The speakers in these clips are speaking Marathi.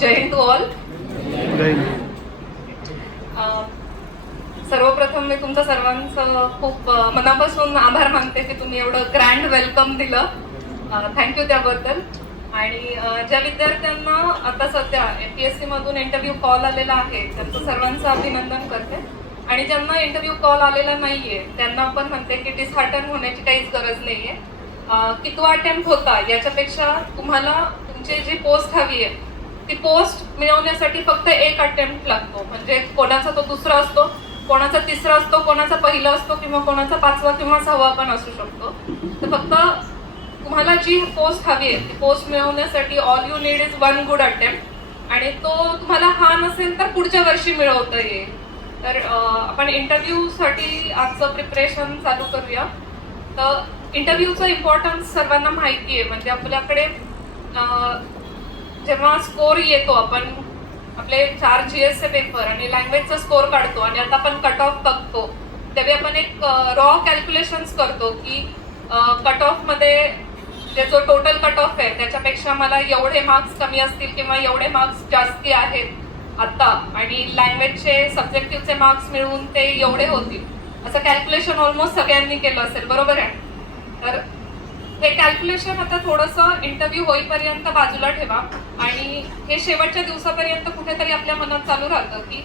जय हिंद ऑल. सर्वप्रथम मी तुमचं सर्वांचं खूप मनापासून आभार मानते की तुम्ही एवढं ग्रँड वेलकम दिलं. थँक्यू त्याबद्दल. आणि ज्या विद्यार्थ्यांना आता सध्या MPSC मधून इंटरव्ह्यू कॉल आलेला आहे त्यांचं सर्वांचं अभिनंदन करते. आणि ज्यांना इंटरव्ह्यू कॉल आलेला नाहीये त्यांना पण म्हणते की डिसहार्टन होण्याची काहीच गरज नाहीये. कितवा अटेम्प्ट होता याच्यापेक्षा तुम्हाला तुमची जी पोस्ट हवी आहे ती पोस्ट मिळवण्यासाठी फक्त एक अटेम्प्ट लागतो. म्हणजे कोणाचा तो दुसरा असतो, कोणाचा तिसरा असतो, कोणाचा पहिला असतो किंवा कोणाचा पाचवा किंवा सहावा पण असू शकतो. तर फक्त तुम्हाला जी पोस्ट हवी आहे ती पोस्ट मिळवण्यासाठी all you need is one good attempt. आणि तो तुम्हाला हा नसेल तर पुढच्या वर्षी मिळवता येईल. तर आपण इंटरव्ह्यूसाठी आजचं प्रिपरेशन चालू करूया. तर इंटरव्ह्यूचं इम्पॉर्टन्स सर्वांना माहिती आहे. म्हणजे आपल्याकडे जेव्हा स्कोर येतो, आपण आपले 4 GS चे पेपर आणि लँग्वेजचा स्कोर काढतो आणि आता आपण कट ऑफ बघतो, तेव्हा आपण एक रॉ कॅल्क्युलेशन्स करतो की कट ऑफ मध्ये जे जो टोटल कट ऑफ आहे त्याच्यापेक्षा मला एवढे मार्क्स कमी असतील किंवा एवढे मार्क्स जास्ती आहेत आता, आणि लँग्वेजचे सब्जेक्टिव्हचे मार्क्स मिळून ते एवढे होतील, असं कॅल्क्युलेशन ऑलमोस्ट सगळ्यांनी केलं असेल, बरोबर आहे. तर हे कॅल्क्युलेशन आता थोडंसं इंटरव्ह्यू होईपर्यंत बाजूला ठेवा आणि हे शेवटच्या दिवसापर्यंत कुठेतरी आपल्या मनात चालू राहतं की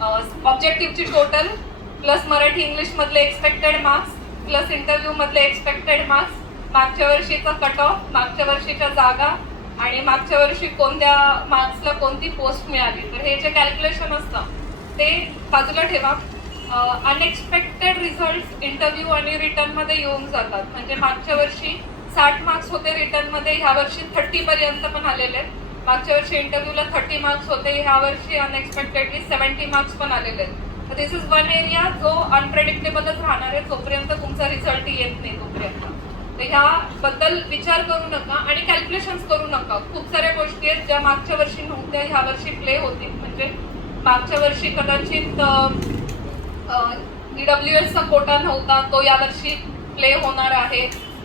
ऑब्जेक्टिव्हची टोटल प्लस मराठी इंग्लिश मधले एक्सपेक्टेड मार्क्स प्लस इंटरव्ह्यू मधले एक्सपेक्टेड मार्क्स, मागच्या वर्षीचा कट ऑफ, मागच्या वर्षीच्या जागा आणि मागच्या वर्षी कोणत्या मार्क्सला कोणती पोस्ट मिळाली. तर हे जे कॅल्क्युलेशन असतं ते बाजूला ठेवा. अनएक्सपेक्टेड रिझल्ट इंटरव्ह्यू आणि रिटर्न मध्ये येऊन जातात. म्हणजे मागच्या वर्षी 60 मार्क्स होते रिटर्न मध्ये, ह्या वर्षी 30 पर्यंत पण आलेले आहेत. मागच्या वर्षी इंटरव्ह्यूला 30 मार्क्स होते, ह्या वर्षी अनएक्सपेक्टेडली 70 मार्क्स पण आलेले आहेत. तर दिस इज वन एरिया जो अनप्रेडिक्टेबलच राहणार आहे जोपर्यंत तुमचा रिझल्ट येत नाही तोपर्यंत. तर ह्याबद्दल विचार करू नका आणि कॅल्क्युलेशन्स करू नका. खूप साऱ्या गोष्टी आहेत ज्या मागच्या वर्षी नव्हत्या ह्या वर्षी प्ले होतील. म्हणजे मागच्या वर्षी कदाचित EWS चा कोटा नव्हता, तो यावर्षी प्ले होणार आहे,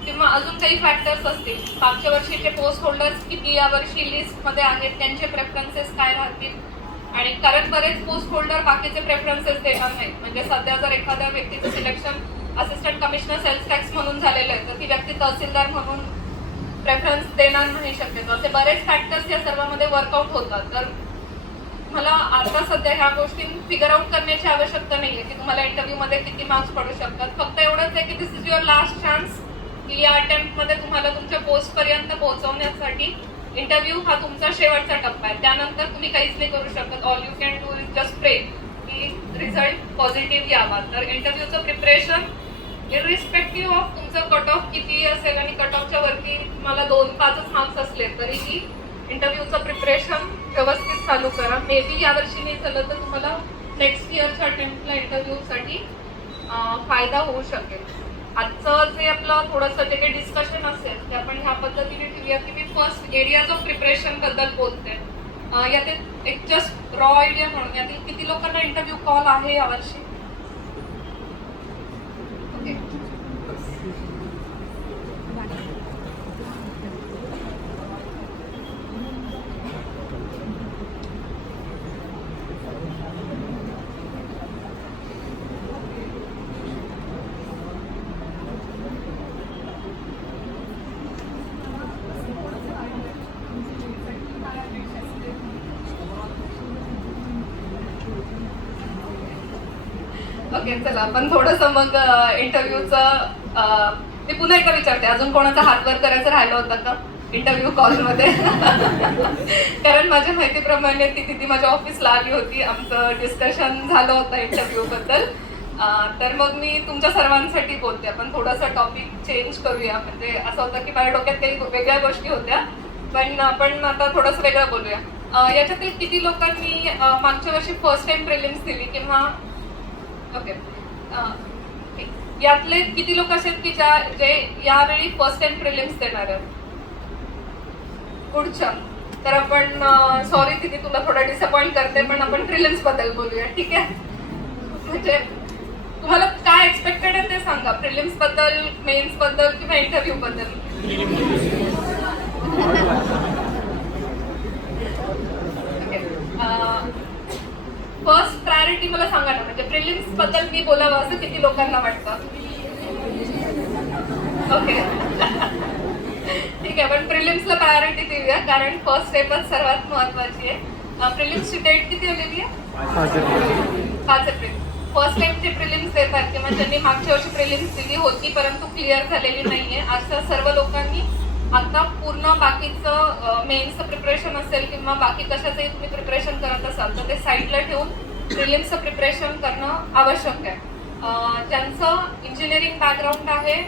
किंवा अजून काही फॅक्टर्स असतील. मागच्या वर्षीचे पोस्ट होल्डर्स किती यावर्षी लिस्टमध्ये आहेत, त्यांचे प्रेफरन्सेस काय राहतील. आणि कारण बरेच पोस्ट होल्डर बाकीचे प्रेफरन्सेस देणार नाहीत. म्हणजे सध्या जर एखाद्या व्यक्तीचं selection assistant commissioner sales tax म्हणून झालेलं आहे तर ती व्यक्ती तहसीलदार म्हणून प्रेफरन्स देणार नाही शक्यतो. असे बरेच फॅक्टर्स या सर्वांमध्ये वर्कआउट होतात. तर मला आता सध्या ह्या गोष्टी फिगर आउट करण्याची आवश्यकता नाहीये की तुम्हाला इंटरव्ह्यू मध्ये किती मार्क्स पडू शकतात. फक्त एवढंच आहे की दिस इज युअर लास्ट चान्स की या अटेम्प्ट मध्ये तुम्हाला तुमच्या पोस्ट पर्यंत पोहोचवण्यासाठी इंटरव्ह्यू हा तुमचा शेवटचा टप्पा आहे. त्यानंतर तुम्ही काहीच नाही करू शकत. All you can do is just प्रे की रिझल्ट पॉझिटिव्ह यावा. तर इंटरव्ह्यूचं प्रिपरेशन इरिस्पेक्टिव्ह ऑफ तुमचं कट ऑफ किती असेल आणि कट ऑफच्या वरती तुम्हाला 2-5 मार्क्स असले तरीही इंटरव्ह्यूचं प्रिपरेशन व्यवस्थित चालू करा. मे बी यावर्षी नाही झालं तर तुम्हाला नेक्स्ट इयरच्या अटेम्प्टला इंटरव्ह्यूसाठी फायदा होऊ शकेल. आजचं जे आपलं थोडंसं जे काही डिस्कशन असेल ते आपण ह्या पद्धतीने ठेवूया की मी फर्स्ट एरियाज ऑफ प्रिपरेशन बद्दल बोलते. यातील एक जस्ट रॉ आयडिया म्हणून यातील किती लोकांना इंटरव्ह्यू कॉल आहे यावर्षी? ओके, ओके, चला आपण थोडंसं मग इंटरव्ह्यूचं मी पुन्हा एकदा विचारते, अजून कोणाचा हात वर करायचं राहिलं होतं का इंटरव्ह्यू कॉलमध्ये? कारण माझ्या माहितीप्रमाणे ती तिथे माझ्या ऑफिसला आली होती, आमचं डिस्कशन झालं होतं इंटरव्ह्यू बद्दल. तर मग मी तुमच्या सर्वांसाठी बोलते. आपण थोडंसं टॉपिक चेंज करूया. म्हणजे असं होतं की माझ्या डोक्यात काही वेगळ्या गोष्टी होत्या, पण आपण आता थोडंसं वेगळं बोलूया. याच्यातील किती लोकांनी मागच्या वर्षी फर्स्ट टाइम प्रिलिम्स दिली किंवा ओके, यातले किती लोक असेल की जे यावेळी फर्स्ट टाइम प्रिलिम्स देणार आहेत? पुढच्या तर आपण सॉरी तिथे तुला थोडा डिसअपॉइंट करते, पण आपण प्रिलिम्स बद्दल बोलूया, ठीक आहे? म्हणजे तुम्हाला काय एक्सपेक्टेड आहे ते सांगा. प्रिलिम्स बद्दल, मेन्स बद्दल किंवा इंटरव्ह्यू बद्दल? फर्स्ट प्रायोरिटी मला सांगा ना, म्हणजे प्रिलिम्स बद्दल मी बोलावं असं किती लोकांना वाटतं? ओके ठीक आहे, पण प्रिलिम्सला प्रायोरिटी देऊया, कारण फर्स्ट स्टेपच सर्वात महत्वाची आहे. प्रिलिम्सची डेट किती आलेली आहे? 5 एप्रिल. फर्स्ट टाइमचे प्रिलिम्स देतात किंवा ज्यांनी मागच्या वर्षी प्रिलिम्स दिली होती परंतु क्लिअर झालेली नाहीये, अशा सर्व लोकांनी आता पूर्ण बाकीचं मेन्सचं प्रिपरेशन असेल किंवा बाकी कशाचंही तुम्ही प्रिपरेशन करत असाल तर ते साईडला ठेवून प्रिलिम्सचं प्रिपरेशन करणं आवश्यक आहे. ज्यांचं इंजिनिअरिंग बॅकग्राऊंड आहे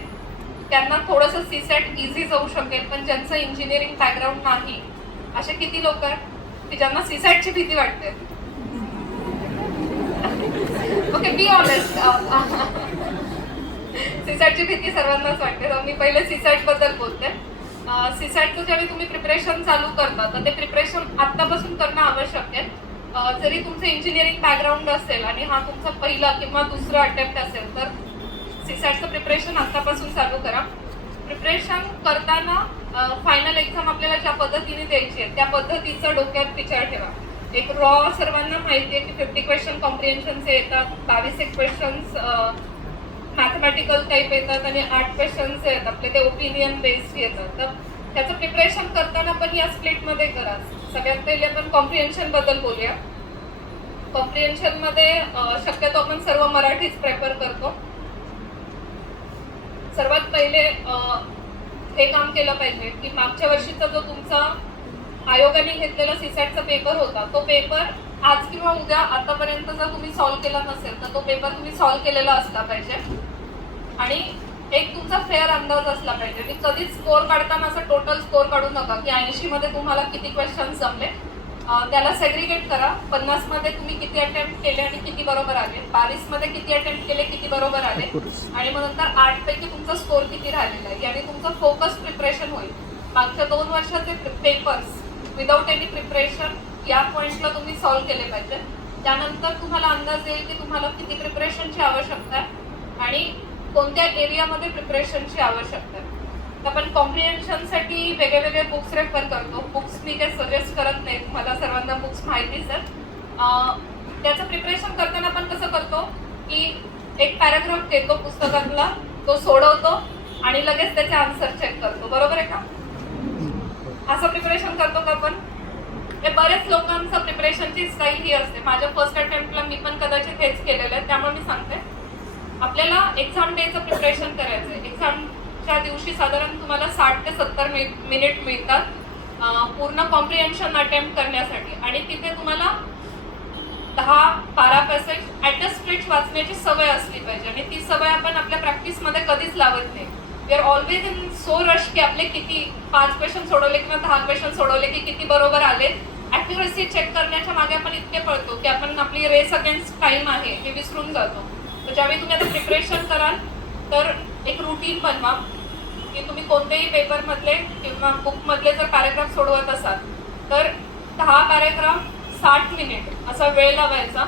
त्यांना थोडंसं सीसॅट इझी जाऊ शकेल, पण ज्यांचं इंजिनिअरिंग बॅकग्राऊंड नाही असे किती लोक आहेत की ज्यांना सीसॅटची भीती वाटते? Okay, be honest. सीसॅटची भीती सर्वांनाच वाटते, तर मी पहिले सीसॅट बद्दल बोलते. सीसॅटचं ज्यावेळी तुम्ही प्रिपरेशन चालू करता तर ते प्रिपरेशन आत्तापासून करणं आवश्यक आहे. जरी तुमचं इंजिनिअरिंग बॅकग्राऊंड असेल आणि हा तुमचा पहिला किंवा दुसरा अटेम्प्ट असेल तर सीसॅटचं प्रिपरेशन आत्तापासून चालू करा. प्रिपरेशन करताना फायनल एक्झाम आपल्याला ज्या पद्धतीने द्यायची आहे त्या पद्धतीचा डोक्यात विचार ठेवा. एक रॉ सर्वांना माहिती आहे की 50 क्वेश्चन कॉम्प्रिहेन्शनचे येतात, 22 क्वेश्चन्स मॅथमॅटिकल टाईप येतात आणि 8 क्वेश्चन्स आहेत आपले ते ओपिनियन बेस्ड येतात. तर त्याचं प्रिपरेशन करताना पण या स्प्लिटमध्ये करा. सगळ्यात पहिले आपण कॉम्प्रिहेन्शन बद्दल बोलूया. कॉम्प्रिहेन्शन मध्ये शक्यतो आपण सर्व मराठीच प्रेफर करतो. सर्वात पहिले हे काम केलं पाहिजे की मागच्या वर्षीचा जो तुमचा आयोगाने घेतलेला सीसॅटचा पेपर होता तो पेपर आज किंवा उद्या आतापर्यंत जर तुम्ही सॉल्व्ह केला नसेल तर तो पेपर तुम्ही सॉल्व्ह केलेला असला पाहिजे आणि एक तुमचा फेअर अंदाज असला पाहिजे. की कधीच स्कोर काढताना असं टोटल स्कोर काढू नका की 80 मध्ये तुम्हाला किती क्वेश्चन जमले. त्याला सेग्रिगेट करा. 50 मध्ये तुम्ही किती अटेम्प्ट केले आणि किती बरोबर आले, 22 मध्ये किती अटेम्प्ट केले, किती बरोबर आले आणि मग नंतर 8 पैकी तुमचा स्कोर किती राहिलेला आहे. याने तुमचं फोकस प्रिपरेशन होईल. मागच्या 2 वर्षाचे पेपर्स विदाऊट एनी प्रिपरेशन या पॉइंटला तुम्ही सॉल्व्ह केले पाहिजे. त्यानंतर तुम्हाला अंदाज येईल की तुम्हाला किती प्रिपरेशनची आवश्यकता आहे आणि कोणत्या एरियामध्ये प्रिपरेशनची आवश्यकता आहे. आपण कॉम्प्रिहेन्शनसाठी वेगळे वेगळे बुक्स रेफर करतो. बुक्स मी काही सजेस्ट करत नाही, मला सर्वांना बुक्स माहितीच आहेत. त्याचं प्रिपरेशन करताना आपण कसं करतो की एक पॅराग्राफ देतो पुस्तकातला, तो सोडवतो आणि लगेच त्याचे आन्सर चेक करतो. बरोबर आहे का? असं प्रिपरेशन करतो का आपण? हे बरेच लोकांचं प्रिपरेशनची स्टाईल ही असते. माझ्या फर्स्ट अटेम्प्टला मी पण कदाचित हेच केलेलं आहे, त्यामुळे मी सांगते. आपल्याला एक्झाम डेचं प्रिपरेशन करायचं आहे. एक्झामच्या दिवशी साधारण तुम्हाला 60 ते 70 मिनिट मिळतात पूर्ण कॉम्प्रिहेन्शन अटेम्प्ट करण्यासाठी आणि तिथे तुम्हाला 10-12 पॅसेज ॲट अ स्ट्रेच वाचण्याची सवय असली पाहिजे आणि ती सवय आपण आपल्या प्रॅक्टिसमध्ये कधीच लावत नाही. We are always in so rush की आपले किती 5 क्वेश्चन सोडवले किंवा 10 क्वेश्चन सोडवले की किती बरोबर आले. ॲक्युरसी चेक करण्याच्या मागे आपण इतके पळतो की आपण आपली रेस अगेन्स्ट टाइम आहे हे विसरून जातो. तर ज्यावेळी तुम्ही आता प्रिपरेशन कराल तर एक रुटीन बनवा की तुम्ही कोणत्याही पेपरमधले किंवा बुकमधले जर पॅरेग्राफ सोडवत असाल तर 10 पॅरेग्राफ 60 मिनिट असा वेळ लावायचा.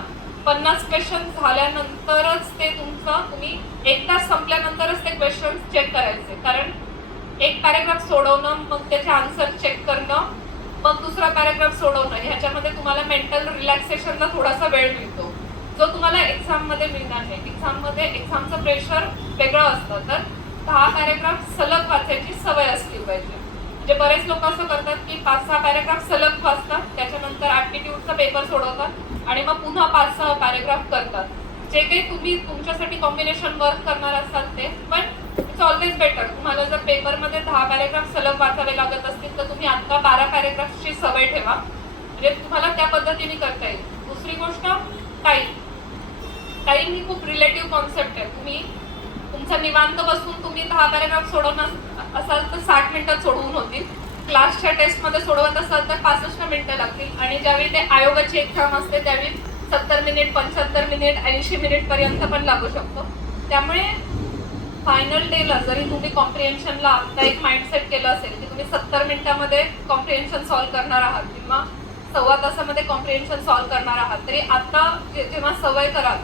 50 क्वेश्चन झाल्यानंतरच ते तुम्ही 1 तास संपल्यानंतरच ते क्वेश्चन चेक करायचे. कारण एक पॅरेग्राफ सोडवणं, मग त्याचे आन्सर चेक करणं, मग दुसरा पॅरेग्राफ सोडवणं, ह्याच्यामध्ये तुम्हाला मेंटल रिलॅक्सेशनला थोडासा वेळ मिळतो जो तुम्हाला एक्झाममध्ये मिळणार नाही. एक्झाममध्ये एक्झामचं प्रेशर वेगळं असतं. तर 10 पॅरेग्राफ सलग वाचायची सवय असली पाहिजे. म्हणजे बरेच लोक असं करतात की 5-6 पॅरेग्राफ सलग वाचतात, त्याच्यानंतर ॲप्टिट्यूडचा पेपर सोडवतात आणि मग पुन्हा 5-6 पॅरेग्राफ करतात. जे काही तुम्ही तुमच्यासाठी कॉम्बिनेशन वर्क करणार असाल ते, पण इट्स ऑलवेज बेटर. तुम्हाला जर पेपरमध्ये 10 पॅरेग्राफ सलग वाचावे लागत असतील तर तुम्ही आता 12 पॅरेग्राफची सवय ठेवा, म्हणजे तुम्हाला त्या पद्धतीने करता येईल. दुसरी गोष्ट, टाईम ही खूप रिलेटिव्ह कॉन्सेप्ट आहे. तुम्ही तुमचा निवांत बसून तुम्ही 10 पॅरेग्राफ सोडवणार असाल तर 60 मिनिटात सोडवून होतील. क्लासच्या टेस्टमध्ये सोडवत असाल तर 65 मिनिटं लागतील आणि ज्यावेळी ते आयोगाची एक्झाम असते त्यावेळी 70 मिनिट, 75 मिनिट, 80 मिनिट पर्यंत पण लागू शकतो. त्यामुळे फायनल डेला जरी तुम्ही कॉम्प्रिहेन्शनला आता एक माइंडसेट केलं असेल की तुम्ही 70 मिनिटामध्ये कॉम्प्रिहेन्शन सॉल्व्ह करणार आहात किंवा 1/4 तासामध्ये कॉम्प्रिहेन्शन सॉल्व्ह करणार आहात, तरी आता जेव्हा सवय कराल,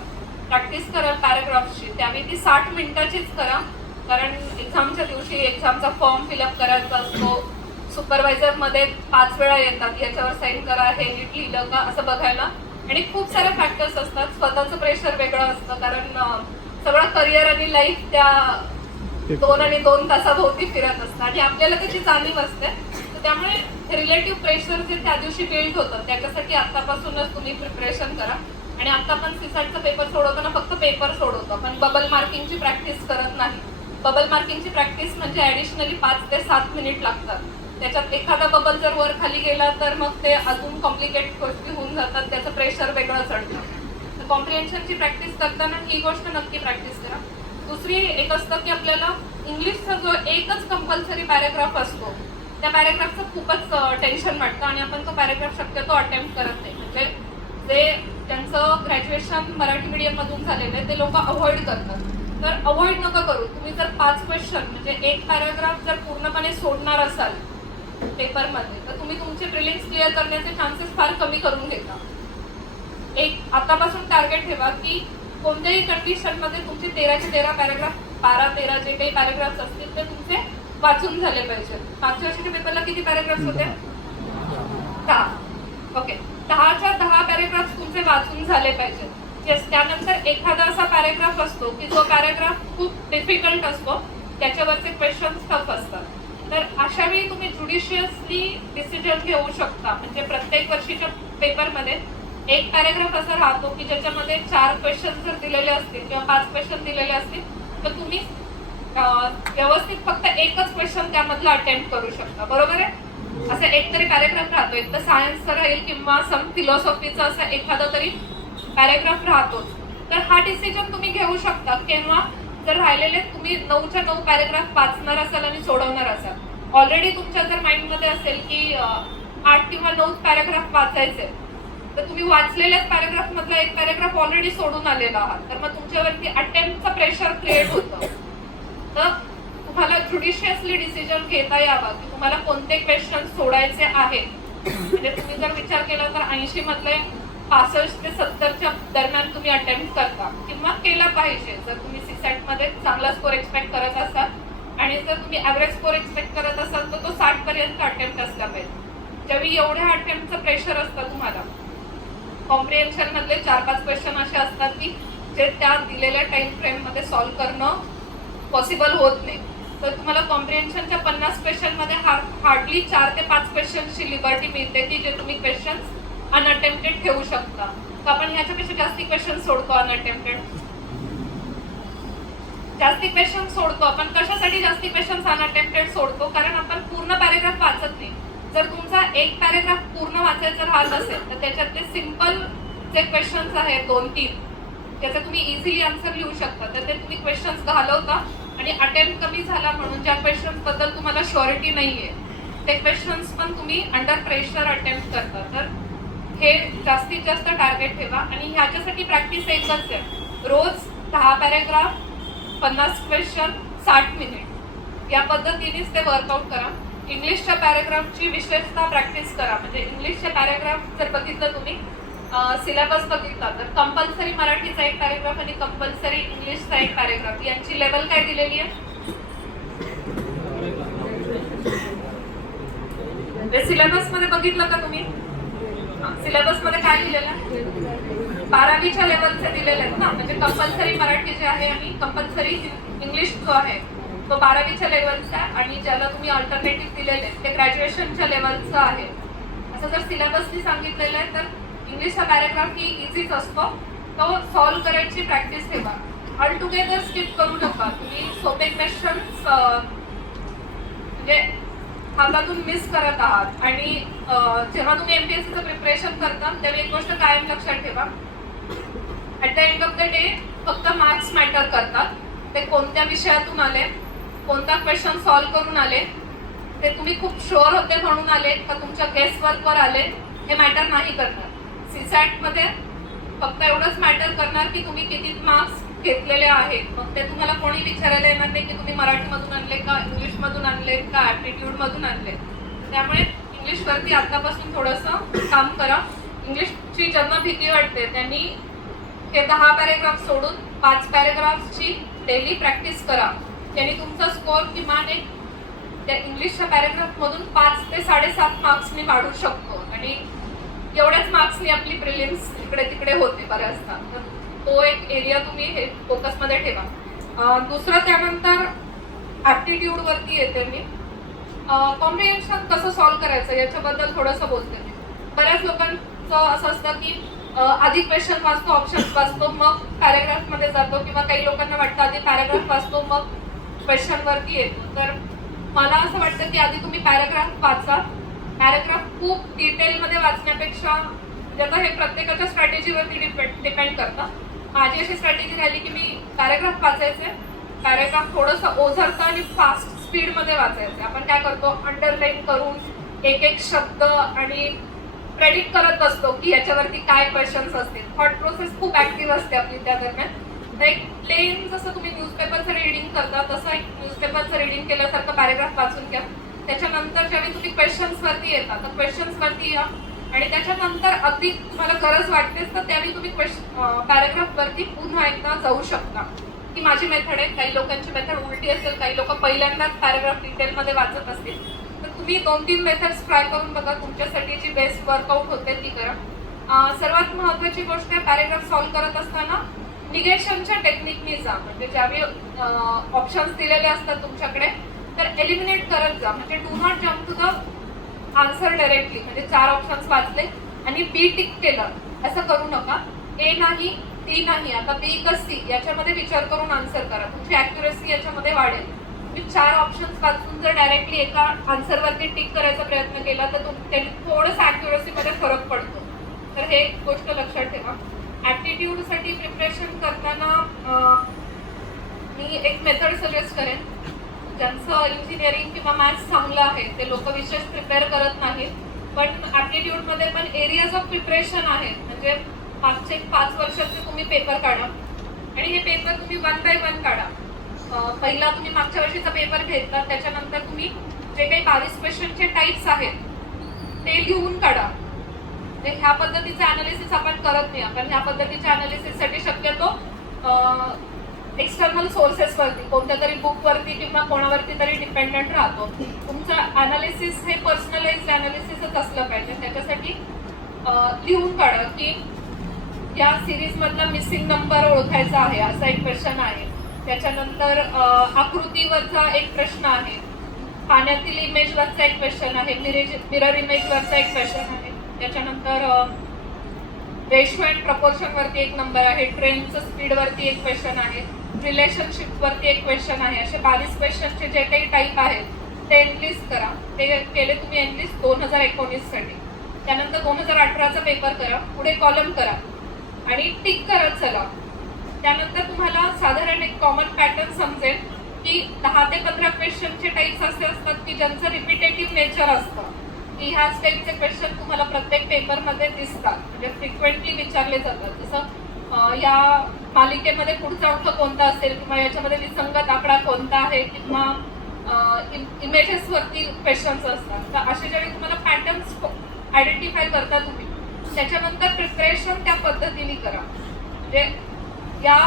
प्रॅक्टिस कराल पॅराग्राफची, त्यावेळी ती 60 मिनिटाचीच करा. कारण एक्झामच्या दिवशी एक्झामचा फॉर्म फिलअप करायचा असतो, सुपरवायझर मध्ये 5 वेळा येतात, याच्यावर साईन करा, हे नीट लिहिलं का असं बघायला. आणि खूप सारे फॅक्टर्स असतात. स्वतःचं प्रेशर वेगळं असतं, कारण सगळं करिअर आणि लाईफ त्या 2 आणि 2 तासाभोवती फिरत असतं आणि आपल्याला त्याची जाणीव असते. तर त्यामुळे रिलेटिव्ह प्रेशर जे त्या दिवशी बिल्ड होतं, त्याच्यासाठी आतापासूनच तुम्ही प्रिपरेशन करा. आणि आता आपण सीसॅटचा पेपर सोडवताना फक्त पेपर सोडवतो, पण बबल मार्किंगची प्रॅक्टिस करत नाही. बबल मार्किंगची प्रॅक्टिस म्हणजे ऍडिशनली 5 ते 7 मिनिट लागतात. त्याच्यात एखादा बबल जर वर खाली गेला तर मग ते अजून कॉम्प्लिकेट गोष्टी होऊन जातात, त्याचं प्रेशर वेगळं चढतं. तर कॉम्प्रिहेन्शनची प्रॅक्टिस करताना ही गोष्ट नक्की प्रॅक्टिस करा. दुसरी एक असतं की आपल्याला इंग्लिशचा जो एकच कंपल्सरी पॅरेग्राफ असतो, त्या पॅरेग्राफचं खूपच टेन्शन वाटतं आणि आपण तो पॅरेग्राफ शक्यतो अटेम्प्ट करत नाही. म्हणजे जे ज्यांचं ग्रॅज्युएशन मराठी मीडियम मधून झालेलं आहे ते लोक अवॉइड करतात. तर अवॉइड नका करू. तुम्ही जर 5 क्वेश्चन म्हणजे एक पॅराग्राफ जर पूर्णपणे सोडणार असाल पेपरमध्ये, तर तुम्ही तुमचे प्रिलिम्स क्लिअर करण्याचे चान्सेस फार कमी करून घेता. एक आतापासून टार्गेट ठेवा की कोणत्याही कंडिशनमध्ये तुमचे 13चे 13 पॅराग्राफ, 12-13 जे काही पॅराग्राफ्स असतील ते तुमचे वाचून झाले पाहिजे. मागच्या वर्षीच्या पेपरला किती पॅराग्राफ्स होते? 10. ओके, 10च्या 10 पॅराग्राफ्स तुमचे वाचून झाले पाहिजे. त्यानंतर एखादा असा पॅराग्राफ असतो की जो पॅराग्राफ खूप डिफिकल्ट असतो, त्याच्यावरचे क्वेश्चन्स टफ असतात. तर अशा वेळी तुम्ही ज्युडिशियसली डिसिजन घेऊ शकता. म्हणजे प्रत्येक वर्षीच्या पेपरमध्ये एक पॅराग्राफ असा राहतो की ज्याच्यामध्ये 4 क्वेश्चन जर दिलेले असतील किंवा 5 क्वेश्चन दिलेले असतील, तर तुम्ही व्यवस्थित फक्त एकच क्वेश्चन त्यामधला अटेम्प्ट करू शकता. बरोबर आहे? असं एक तरी पॅराग्राफ राहतो. एक तर सायन्सचं राहील किंवा सम फिलॉसॉफीचं असं एखादा तरी पॅराग्राफ राहतोच. तर हा डिसिजन तुम्ही घेऊ शकता. केव्हा? जर राहिलेले तुम्ही 9च्या 9 पॅराग्राफ वाचणार असाल आणि सोडवणार असाल. ऑलरेडी तुमच्या जर माइंडमध्ये असेल की 8 किंवा 9 पॅराग्राफ वाचायचे, तर तुम्ही वाचलेल्याच पॅराग्राफ मधला एक पॅराग्राफ ऑलरेडी सोडून आलेला आहात, तर मग तुमच्यावरती अटेम्प्टचं प्रेशर क्रिएट होतं. तर तुम्हाला ज्युडिशियसली डिसिजन घेता यावा की तुम्हाला कोणते क्वेश्चन सोडायचे आहेत. म्हणजे तुम्ही जर विचार केला तर 80 मधले 65 ते 70च्या दरम्यान तुम्ही अटेम्प्ट करता किंवा केला पाहिजे. जर तुम्ही सीसॅट मध्ये चांगला स्कोर एक्सपेक्ट करत असाल आणि जर तुम्ही ॲव्हरेज स्कोर एक्सपेक्ट करत असाल तर तो 60 पर्यंत अटेम्प्ट असला पाहिजे. ज्यावेळी एवढ्या अटेम्प्टचं प्रेशर असतं तुम्हाला, कॉम्प्रिहेन्शन मधले 4-5 क्वेश्चन असे असतात की जे त्या दिलेल्या टाइम फ्रेम मध्ये सॉल्व्ह करणं पॉसिबल होत नाही. तर तुम्हाला कॉम्प्रिहेन्शनच्या 50 क्वेश्चन मध्ये हार्डली 4 ते 5 क्वेश्चनची लिबर्टी मिळते की जे तुम्ही क्वेश्चन्स अनअटेम्प्टेड ठेवू शकता. तर आपण ह्याच्यापेक्षा जास्ती क्वेश्चन सोडतो अनअटेम्प्टेड. जास्ती क्वेश्चन सोडतो आपण. कशासाठी जास्ती क्वेश्चन अनअटेम्प्टेड सोडतो? कारण आपण पूर्ण पॅराग्राफ वाचत नाही. जर तुमचा एक पॅराग्राफ पूर्ण वाचायचा राहत असेल तर त्याच्यातले सिंपल जे क्वेश्चन्स आहेत 2-3, त्याचे तुम्ही इझिली आन्सर लिहू शकता. तर ते तुम्ही क्वेश्चन्स घालवता आणि अटेम्प्ट कमी झाला म्हणून ज्या क्वेश्चन्स बद्दल तुम्हाला श्युरिटी नाहीये ते क्वेश्चन्स पण तुम्ही अंडर प्रेशर अटेम्प्ट करता. तर हे जास्तीत जास्त टार्गेट ठेवा आणि ह्याच्यासाठी प्रॅक्टिस एकच आहे. रोज 10 पॅराग्राफ, 50 क्वेश्चन, 60 मिनिट या पद्धतीनेच ते वर्कआउट करा. इंग्लिशच्या पॅराग्राफची विशेषतः प्रॅक्टिस करा. म्हणजे इंग्लिशचे पॅराग्राफ जर बघितलं तुम्ही, सिलेबस बघितला तर कंपल्सरी मराठीचा एक पॅराग्राफ आणि कंपल्सरी इंग्लिशचा एक पॅराग्राफ यांची लेवल काय दिलेली आहे? सिलेबस मध्ये बघितलं का तुम्ही? सिलेबस मध्ये काय दिलेलं आहे? 12वीच्या लेवलचे दिलेले आहेत ना. म्हणजे कंपल्सरी मराठी जे आहे आणि कंपल्सरी इंग्लिश जो आहे तो 12वीच्या लेवलचा आणि ज्याला तुम्ही अल्टरनेटिव्ह दिलेले ते ग्रॅज्युएशनच्या लेवलचा आहे. असं जर सिलेबसनी सांगितलेलं आहे तर इंग्लिशचा पॅराग्राफ ही इझीच असतो. तो सॉल्व्ह करायची प्रॅक्टिस ठेवा. ऑल टुगेदर स्किप करू नका. तुम्ही सोपे क्वेश्चन्स म्हणजे हातातून मिस करत आहात. आणि जेव्हा तुम्ही एमपीएससीचं प्रिपरेशन करता तेव्हा एक गोष्ट कायम लक्षात ठेवा, at the end of the day फक्त मार्क्स मॅटर करतात. ते कोणत्या विषयातून आले, कोणता क्वेश्चन सॉल्व्ह करून आले, ते तुम्ही खूप शुअर होते म्हणून आले का तुमच्या गेस वर्कवर आले, हे मॅटर नाही करणार. सीसॅट मध्ये फक्त एवढंच मॅटर करणार की तुम्ही किती मार्क्स घेतलेले आहेत. मग ते तुम्हाला कोणी विचारायला येणार नाही की तुम्ही मराठीमधून आणले का, इंग्लिशमधून आणले का, ॲप्टिट्यूड मधून आणले. त्यामुळे इंग्लिशवरती आतापासून थोडंसं काम करा. इंग्लिशची ज्यांना भीती वाटते त्यांनी हे 10 पॅरेग्राफ सोडून 5 पॅरेग्राफची डेली प्रॅक्टिस करा. त्यांनी तुमचा स्कोर किमान एक त्या इंग्लिशच्या पॅरेग्राफ मधून 5 ते 7.5 मार्क्सनी वाढू शकतो आणि एवढ्याच मार्क्सनी आपली प्रिलिम्स इकडे तिकडे होते बऱ्याचदा. तर तो एक एरिया तुम्ही हे फोकसमध्ये ठेवा. दुसरं त्यानंतर ऍप्टिट्यूड वरती येते मी. कॉम्प्रिहेन्शन कसं सॉल्व्ह करायचं याच्याबद्दल थोडंसं बोलते मी. बऱ्याच लोकांचं असं असतं की आधी क्वेश्चन वाचतो, ऑप्शन्स वाचतो, मग पॅरेग्राफ मध्ये जातो, किंवा काही लोकांना वाटतं आधी पॅरेग्राफ वाचतो मग क्वेश्चन वरती येतो. तर मला असं वाटतं की आधी तुम्ही पॅराग्राफ वाचा. पॅराग्राफ खूप डिटेलमध्ये वाचण्यापेक्षा, म्हणजे आता हे प्रत्येकाच्या स्ट्रॅटेजीवरती डिपेंड करतं. माझी अशी स्ट्रॅटेजी राहिली की मी पॅराग्राफ वाचायचे, पॅराग्राफ थोडंसं ओझरतं आणि फास्ट स्पीडमध्ये वाचायचे. आपण काय करतो, अंडरलाईन करून एक एक शब्द आणि प्रेडिक्ट करत असतो की याच्यावरती काय क्वेश्चन्स असतील. थॉट प्रोसेस खूप ऍक्टिव्ह असते आपली त्या दरम्यान. तर एक प्लेन जसं तुम्ही न्यूजपेपरचं रीडिंग करता तसं एक न्यूजपेपरचं रीडिंग केल्यासारखं पॅरेग्राफ वाचून घ्या. त्याच्यानंतर ज्यावेळी तुम्ही क्वेश्चन्स वरती येता तर क्वेश्चन्स वरती या आणि त्याच्यानंतर अगदी तुम्हाला गरज वाटतेच तर त्यावेळी तुम्ही पॅरेग्राफ वरती पुन्हा एकदा जाऊ शकता. ही माझी मेथड आहे. काही लोकांची मेथड उलटी असेल, काही लोक पहिल्यांदाच पॅरेग्राफ डिटेलमध्ये वाचत असतील. तर तुम्ही 2-3 मेथड्स ट्राय करून बघा, तुमच्यासाठी जी बेस्ट वर्कआउट होते ती करा. सर्वात महत्त्वाची गोष्ट आहे, पॅरेग्राफ सॉल्व्ह करत असताना निगेशनच्या टेक्निकनी जा. म्हणजे ज्यावेळी ऑप्शन्स दिलेले असतात तुमच्याकडे तर एलिमिनेट करत जा. म्हणजे do not jump to the answer directly. म्हणजे 4 ऑप्शन्स वाचले आणि बी टिक केलं असं करू नका. ए नाही, टी नाही, आता बी का सी याच्यामध्ये विचार करून आन्सर करा. तुमची ॲक्युरेसी याच्यामध्ये वाढेल. तुम्ही 4 ऑप्शन्स वाचून जर डायरेक्टली एका आन्सरवरती टिक करायचा प्रयत्न केला तर त्याने थोडंसं ॲक्युरेसीमध्ये फरक पडतो. तर हे गोष्ट लक्षात ठेवा. ॲप्टिट्यूडसाठी प्रिपरेशन करताना मी एक मेथड सजेस्ट करेन. ज्यांचं इंजिनिअरिंग किंवा मॅथ्स चांगलं आहे ते लोक विशेष प्रिपेअर करत नाहीत, पण ॲप्टिट्यूडमध्ये पण एरियाज ऑफ प्रिपरेशन आहेत. म्हणजे मागचे 5 वर्षाचे तुम्ही पेपर काढा आणि हे पेपर तुम्ही 1 बाय 1 काढा. पहिला तुम्ही मागच्या वर्षीचा पेपर घेतला, त्याच्यानंतर तुम्ही जे काही 22 क्वेश्चनचे टाईप्स आहेत ते लिहून काढा. ह्या पद्धतीचं अनालिसिस आपण करत नाही. आपण ह्या पद्धतीच्या अनालिसिससाठी शक्यतो एक्सटर्नल सोर्सेसवरती, कोणत्या तरी बुकवरती किंवा कोणावरती तरी डिपेंडंट राहतो. तुमचं अनालिसिस हे पर्सनलाइज्ड अनालिसिसच असलं पाहिजे. त्याच्यासाठी लिहून काढा की या सिरीजमधला मिसिंग नंबर ओळखायचा आहे असा एक क्वेश्चन आहे. त्याच्यानंतर आकृतीवरचा एक प्रश्न आहे, पाण्यातील इमेजवरचा एक क्वेश्चन आहे, मिरर इमेजवरचा एक क्वेश्चन आहे. त्याच्यानंतर रेशो अँड प्रपोर्शन वरती एक नंबर आहे, ट्रेनचं स्पीडवरती एक क्वेश्चन आहे, रिलेशनशिप वरती एक क्वेश्चन आहे. असे 22 क्वेश्चनचे जे काही टाईप आहेत ते एनलिस्ट करा. ते केले तुम्ही एनलिस्ट 2019 साठी. त्यानंतर 2018चा पेपर करा, पुढे कॉलम करा आणि टिक करत चला. त्यानंतर तुम्हाला साधारण एक कॉमन पॅटर्न समजेल की 10 ते 15 क्वेश्चनचे टाईप्स असे असतात की ज्यांचं रिपिटेटिव्ह नेचर असतं, की ह्या टाईपचे क्वेश्चन तुम्हाला प्रत्येक पेपरमध्ये दिसतात, म्हणजे फ्रिक्वेंटली विचारले जातात. जसं या मालिकेमध्ये पुढचा अंक कोणता असेल किंवा याच्यामध्ये विसंगत आकडा कोणता आहे किंवा इमेजेसवरती क्वेश्चन्स असतात. तर असे ज्यावेळी तुम्हाला पॅटर्न्स आयडेंटिफाय करता तुम्ही, त्याच्यानंतर प्रिपरेशन त्या पद्धतीने करा. म्हणजे या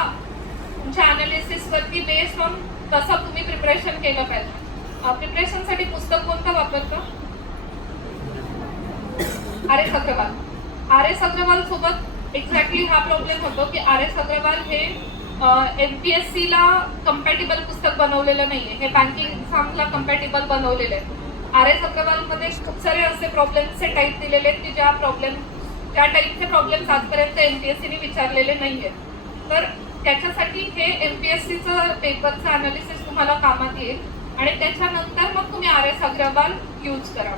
तुमच्या अनालिसिसवरती बेस्ड ऑन तसं तुम्ही प्रिपरेशन केलं पाहिजे. प्रिपरेशनसाठी पुस्तक कोणतं वापरतं? आर.एस. अग्रवाल. आर.एस. अग्रवाल सोबत एक्झॅक्टली हा प्रॉब्लेम होतो की आर.एस. अग्रवाल हे एमपीएससीला कम्पॅटेबल पुस्तक बनवलेलं नाहीये. हे बँकिंग एक्झामला कम्पॅटेबल बनवलेलं आहे. आर.एस. अग्रवालमध्ये खूप सारे असे प्रॉब्लेम्सचे टाईप दिलेले आहेत की ज्या टाईपचे प्रॉब्लेम्स आजपर्यंत एमपीएससीने विचारलेले नाहीये. तर त्याच्यासाठी हे एमपीएससीचं पेपरचं अनालिसिस तुम्हाला कामात येईल आणि त्याच्यानंतर मग तुम्ही आर.एस. अग्रवाल यूज करा.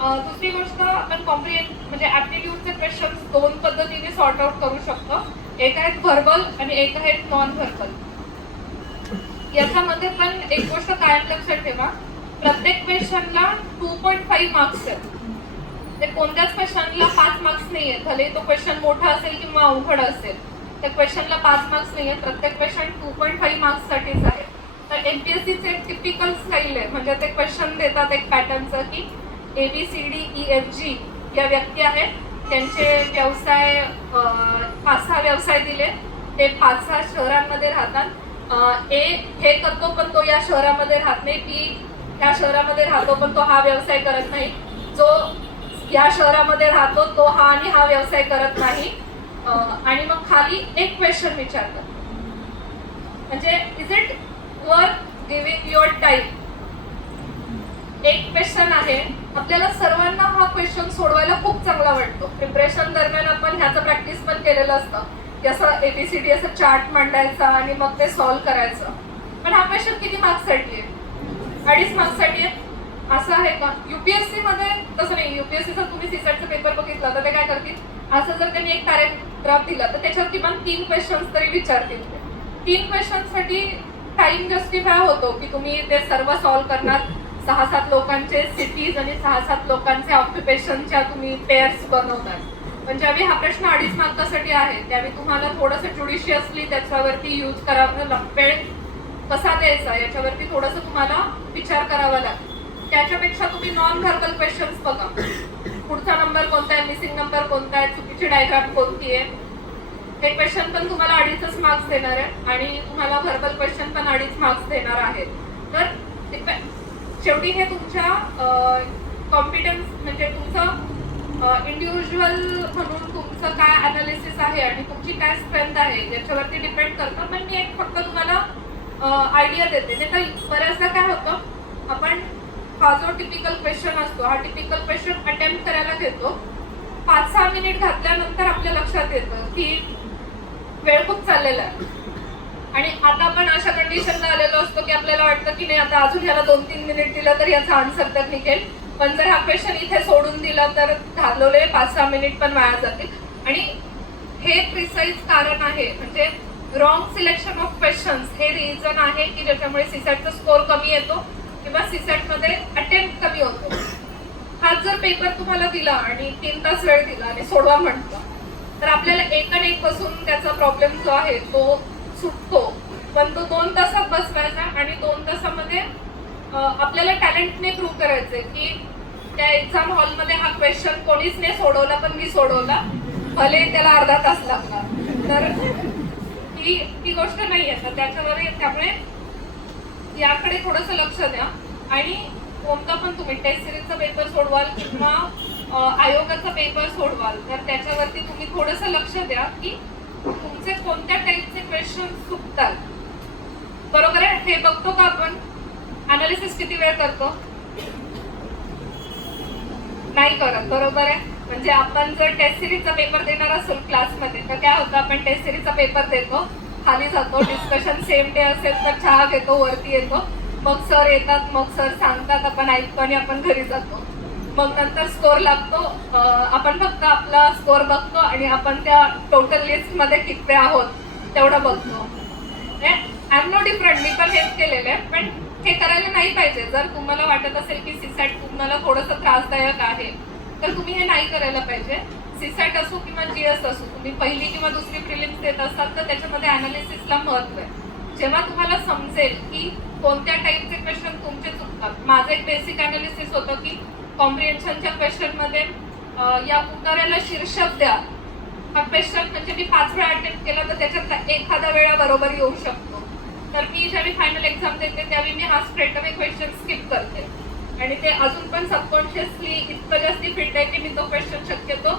दुसरी गोष्ट, आपण म्हणजे ॲप्टिट्यूडचे क्वेश्चन्स 2 पद्धतीने सॉर्ट आउट करू शकतो. एक आहेत व्हर्बल आणि एक आहेत नॉन व्हर्बल. याच्यामध्ये पण एक गोष्ट कायम लक्षात ठेवा, प्रत्येक क्वेश्चनला 2.5 मार्क्स आहेत. ते कोणत्याच क्वेश्चनला 5 मार्क्स नाही आहेत. भले तो क्वेश्चन मोठा असेल किंवा अवघड असेल, त्या क्वेश्चनला 5 मार्क्स नाही आहेत. प्रत्येक क्वेश्चन 2.5 मार्क्ससाठीच आहे. तर एमपीएससीचे एक टिपिकल स्टाईल आहे, म्हणजे ते क्वेश्चन देतात एक पॅटर्नचं की ABCDEFG या व्यक्ती आहेत, त्यांचे व्यवसाय 5-6 व्यवसाय दिले, ते 5-6 शहरांमध्ये राहतात. ए हे करतो पण तो या शहरामध्ये राहत नाही, बी ह्या शहरामध्ये राहतो पण तो हा व्यवसाय करत नाही, जो या शहरामध्ये राहतो तो हा आणि हा व्यवसाय करत नाही. आणि मग खाली एक क्वेश्चन विचारतात, म्हणजे is it worth giving your time. एक क्वेश्चन आहे. आपल्याला सर्वांना हा क्वेश्चन सोडवायला खूप चांगला वाटतो. प्रिपरेशन दरम्यान आपण ह्याचं प्रॅक्टिस पण केलेलं असतं की असं एबीसीडी असं चार्ट मांडायचा आणि मग ते सॉल्व्ह करायचं. पण हा क्वेश्चन किती मार्क्ससाठी आहे? 2.5 मार्क्ससाठी आहे. असं आहे का? युपीएससी मध्ये तसं नाही. युपीएससीचा तुम्ही सीसॅटचा पेपर बघितला तर ते काय करतील, असं जर त्यांनी एक पॅरेग्राफ दिला तर त्याच्यावर किमान 3 क्वेश्चन्स तरी विचारतील. 3 क्वेश्चन्ससाठी टाइम जस्टिफाय होतो की तुम्ही ते सर्व सॉल्व्ह करणार. 6-7 लोकांचे सिटीज आणि 6-7 लोकांचे ऑक्युपेशनच्या तुम्ही पेअर्स बनवणार. पण ज्यावेळी हा प्रश्न 2.5 मार्कासाठी आहे त्यावेळी तुम्हाला थोडंसं ज्युडिशियसली त्याच्यावरती यूज करावं लागतं. वेळ कसा द्यायचा याच्यावरती थोडंसं तुम्हाला विचार करावा लागतो. त्याच्यापेक्षा तुम्ही नॉन व्हर्बल क्वेश्चन्स बघा. पुढचा नंबर कोणता आहे, मिसिंग नंबर कोणता आहे, चुकीची डायग्राम कोणती आहे. हे क्वेश्चन पण तुम्हाला 2.5 मार्क्स देणार आहे आणि तुम्हाला व्हर्बल क्वेश्चन पण 2.5 मार्क्स देणार आहेत. तर शेवटी हे तुमच्या कॉम्पिटन्स म्हणजे तुमचं इंडिव्हिज्युअल म्हणून तुमचं काय अनालिसिस आहे आणि तुमची काय स्ट्रेंथ आहे याच्यावरती डिपेंड करतं. पण मी एक फक्त तुम्हाला आयडिया देते. नाही तर बऱ्याचदा काय होतं, आपण हा जो टिपिकल क्वेश्चन असतो हा टिपिकल क्वेश्चन अटेम्प्ट करायला घेतो. 5-6 मिनिट घातल्यानंतर आपल्या लक्षात येतं की वेळ खूप चाललेला आहे आणि आता आपण अशा कंडिशनला आलेलो असतो की आपल्याला वाटतं की नाही आता अजून ह्याला 2-3 मिनिट दिलं तर याचा आन्सर तर निघेल. पण जर हा क्वेश्चन इथे सोडून दिला तर घालवलेले 5-6 मिनिट पण वाया जातील. आणि हे प्रिसाईज कारण आहे, म्हणजे रॉंग सिलेक्शन ऑफ क्वेश्चन्स हे रिझन आहे की ज्याच्यामुळे सीसॅटचा स्कोर कमी येतो किंवा सीसॅट मध्ये अटेम्प्ट कमी होतो. हाच जर पेपर तुम्हाला दिला आणि 3 तास वेळ दिला आणि सोडवा म्हटलं तर आपल्याला 1 आणि 1 पासून त्याचा प्रॉब्लेम जो आहे तो सुटतो. पण तो 2 तासात बसवायचा आणि 2 तासामध्ये आपल्याला टॅलेंटने प्रूव्ह करायचंय की त्या एक्झाम हॉलमध्ये हा क्वेश्चन कोणीच नाही सोडवला पण मी सोडवला, भले त्याला अर्धा तास लागला. तर ही गोष्ट नाही आहे. तर त्यामुळे याकडे थोडंसं लक्ष द्या. आणि कोणता पण तुम्ही टेस्ट सिरीजचा पेपर सोडवाल किंवा आयोगाचा पेपर सोडवाल तर त्याच्यावरती तुम्ही थोडंसं लक्ष द्या की तुमचे कोणत्या टाईपचे क्वेश्चन सुटतात. बरोबर आहे? हे बघतो का आपण? अनालिसिस किती वेळ करतो? नाही करत. बरोबर आहे? म्हणजे आपण जर टेस्ट सिरीजचा पेपर देणार असेल क्लासमध्ये तर काय होतं, आपण टेस्ट सिरीजचा पेपर देतो, खाली जातो, डिस्कशन सेम डे असेल तर चहा घेतो, वरती येतो, मग सर येतात, मग सर सांगतात, आपण ऐकतो आणि आपण घरी जातो. मग नंतर स्कोर लागतो, आपण फक्त आपला स्कोर बघतो आणि आपण त्या टोटल लिस्ट मध्ये किती आहोत तेवढं बघतो. आय एम नो डिफरंट, मी पण हेच केलेलं आहे. पण हे करायला नाही पाहिजे. जर तुम्हाला वाटत असेल की सीसॅट तुम्हाला थोडंसं त्रासदायक आहे तर तुम्ही हे नाही करायला पाहिजे. सीसॅट असो किंवा जीएस असो, तुम्ही पहिली किंवा दुसरी प्रिलिम्स देत असाल तर त्याच्यामध्ये अनालिसिसला महत्व आहे. जेव्हा तुम्हाला समजेल की कोणत्या टाईपचे क्वेश्चन तुमचे चुकतात. माझं एक बेसिक अनालिसिस होतं की कॉम्प्रिहेन्शनच्या क्वेश्चनमध्ये या उत्तराला शीर्षक द्या. हा क्वेश्चन म्हणजे मी 5 वेळा अटेम्प्ट केला तर त्याच्यात एखादा वेळा बरोबर येऊ शकतो. तर मी ज्यावेळी फायनल एक्झाम देते त्यावेळी मी हा स्ट्रेट अवे क्वेश्चन स्किप करते आणि ते अजून पण सबकॉन्शियसली इतकं जास्ती फिट आहे की मी तो क्वेश्चन शक्यतो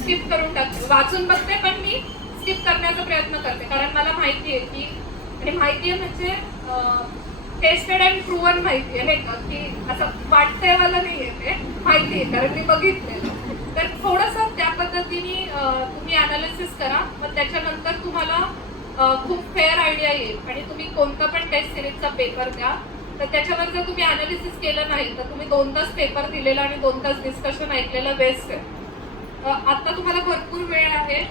स्किप करून टाकते. वाचून बघते पण मी स्किप करण्याचा प्रयत्न करते, कारण मला माहिती आहे की, आणि माहिती आहे म्हणजे टेस्टेड अँड प्रूव्हन माहिती आहे, नाही का, की असं वाटतंय मला नाही आहे, ते माहिती आहे कारण मी बघितलेलं. तर थोडंसं त्या पद्धतीने तुम्ही अनालिसिस करा. मग त्याच्यानंतर तुम्हाला खूप फेअर आयडिया येईल आणि तुम्ही कोणता पण टेस्ट सिरीजचा पेपर द्या. तर त्याच्यावर जर तुम्ही अनालिसिस केलं नाही तर तुम्ही 2 तास पेपर दिलेला आणि 2 तास डिस्कशन ऐकलेलं वेस्ट आहे. आता तुम्हाला भरपूर वेळ आहे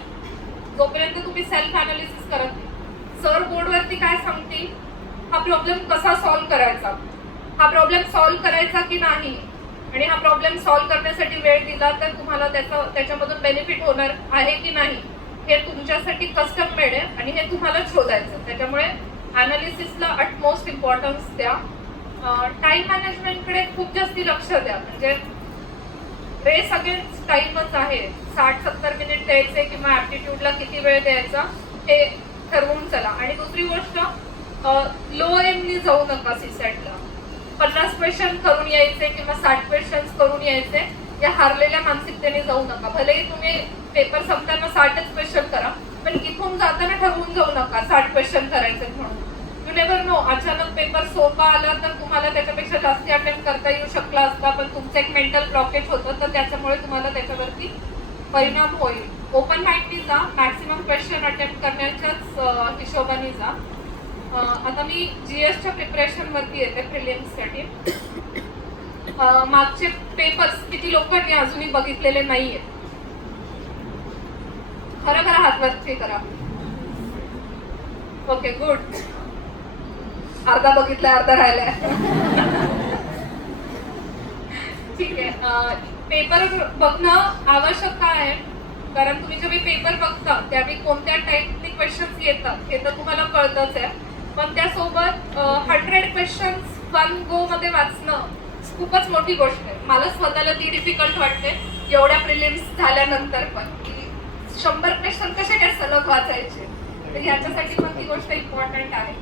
जोपर्यंत तुम्ही सेल्फ अनालिसिस करत नाही. सर बोर्डवरती काय सांगतील, हा प्रॉब्लेम कसा सॉल्व्ह करायचा, हा प्रॉब्लेम सॉल्व्ह करायचा की नाही, आणि हा प्रॉब्लेम सॉल्व्ह करण्यासाठी वेळ दिला तर तुम्हाला त्याच्यामधून बेनिफिट होणार आहे की नाही, हे तुमच्यासाठी कस्टम मेड आहे आणि हे तुम्हाला शोधायचं. त्याच्यामुळे अनालिसिसला अटमोस्ट इम्पॉर्टन्स द्या. टाइम मॅनेजमेंटकडे खूप जास्ती लक्ष द्या. म्हणजे रेस अगेन्स्ट टाइमच आहे. 60-70 मिनिट द्यायचे किंवा ऍप्टिट्यूडला किती वेळ द्यायचा हे ठरवून चला. आणि दुसरी गोष्ट, लो एमनी जाऊ नका सीसॅटला. 50 क्वेश्चन करून यायचे किंवा 60 क्वेश्चन करून यायचे या हारलेल्या मानसिकतेने जाऊ नका. भलेही तुम्ही पेपर संपताना 60च क्वेश्चन करा, पण इथून जाताना ठरवून जाऊ नका 60 क्वेश्चन करायचे म्हणून. यू नेव्हर नो, अचानक पेपर सोपा आला तर तुम्हाला त्याच्यापेक्षा जास्त अटेम्प्ट करता येऊ शकला असता, पण तुमचं एक मेंटल ब्लॉकेज होतं, तर त्याच्यामुळे तुम्हाला त्याच्यावरती परिणाम होईल. ओपन माइंडनी जा, मॅक्सिमम क्वेश्चन अटेम्प्ट करण्याच्याच हिशोबाने जा. आता मी जीएसच्या प्रिपरेशन वरती येते प्रिलिम्ससाठी. मागचे पेपर्स किती लोकांनी अजूनही बघितलेले नाहीये? खरं खरं हात वरती करा. Okay, good. अर्धा बघितलाय, अर्धा राहिलाय. ठीक आहे. पेपर बघणं आवश्यक का आहे? कारण तुम्ही जेव्हा पेपर बघता त्यावेळी कोणत्या टाईपचे क्वेश्चन्स येतात हे तर तुम्हाला कळतच आहे, पण त्यासोबत 100 क्वेश्चन्स वन गो मध्ये वाचणं खूपच मोठी गोष्ट आहे. मला स्वतःला ती डिफिकल्ट वाटते एवढ्या प्रिलिम्स झाल्यानंतर पण, की 100 क्वेश्चन कसे काय सलग वाचायचे. तर ह्याच्यासाठी पण ती गोष्ट इम्पॉर्टंट आहे.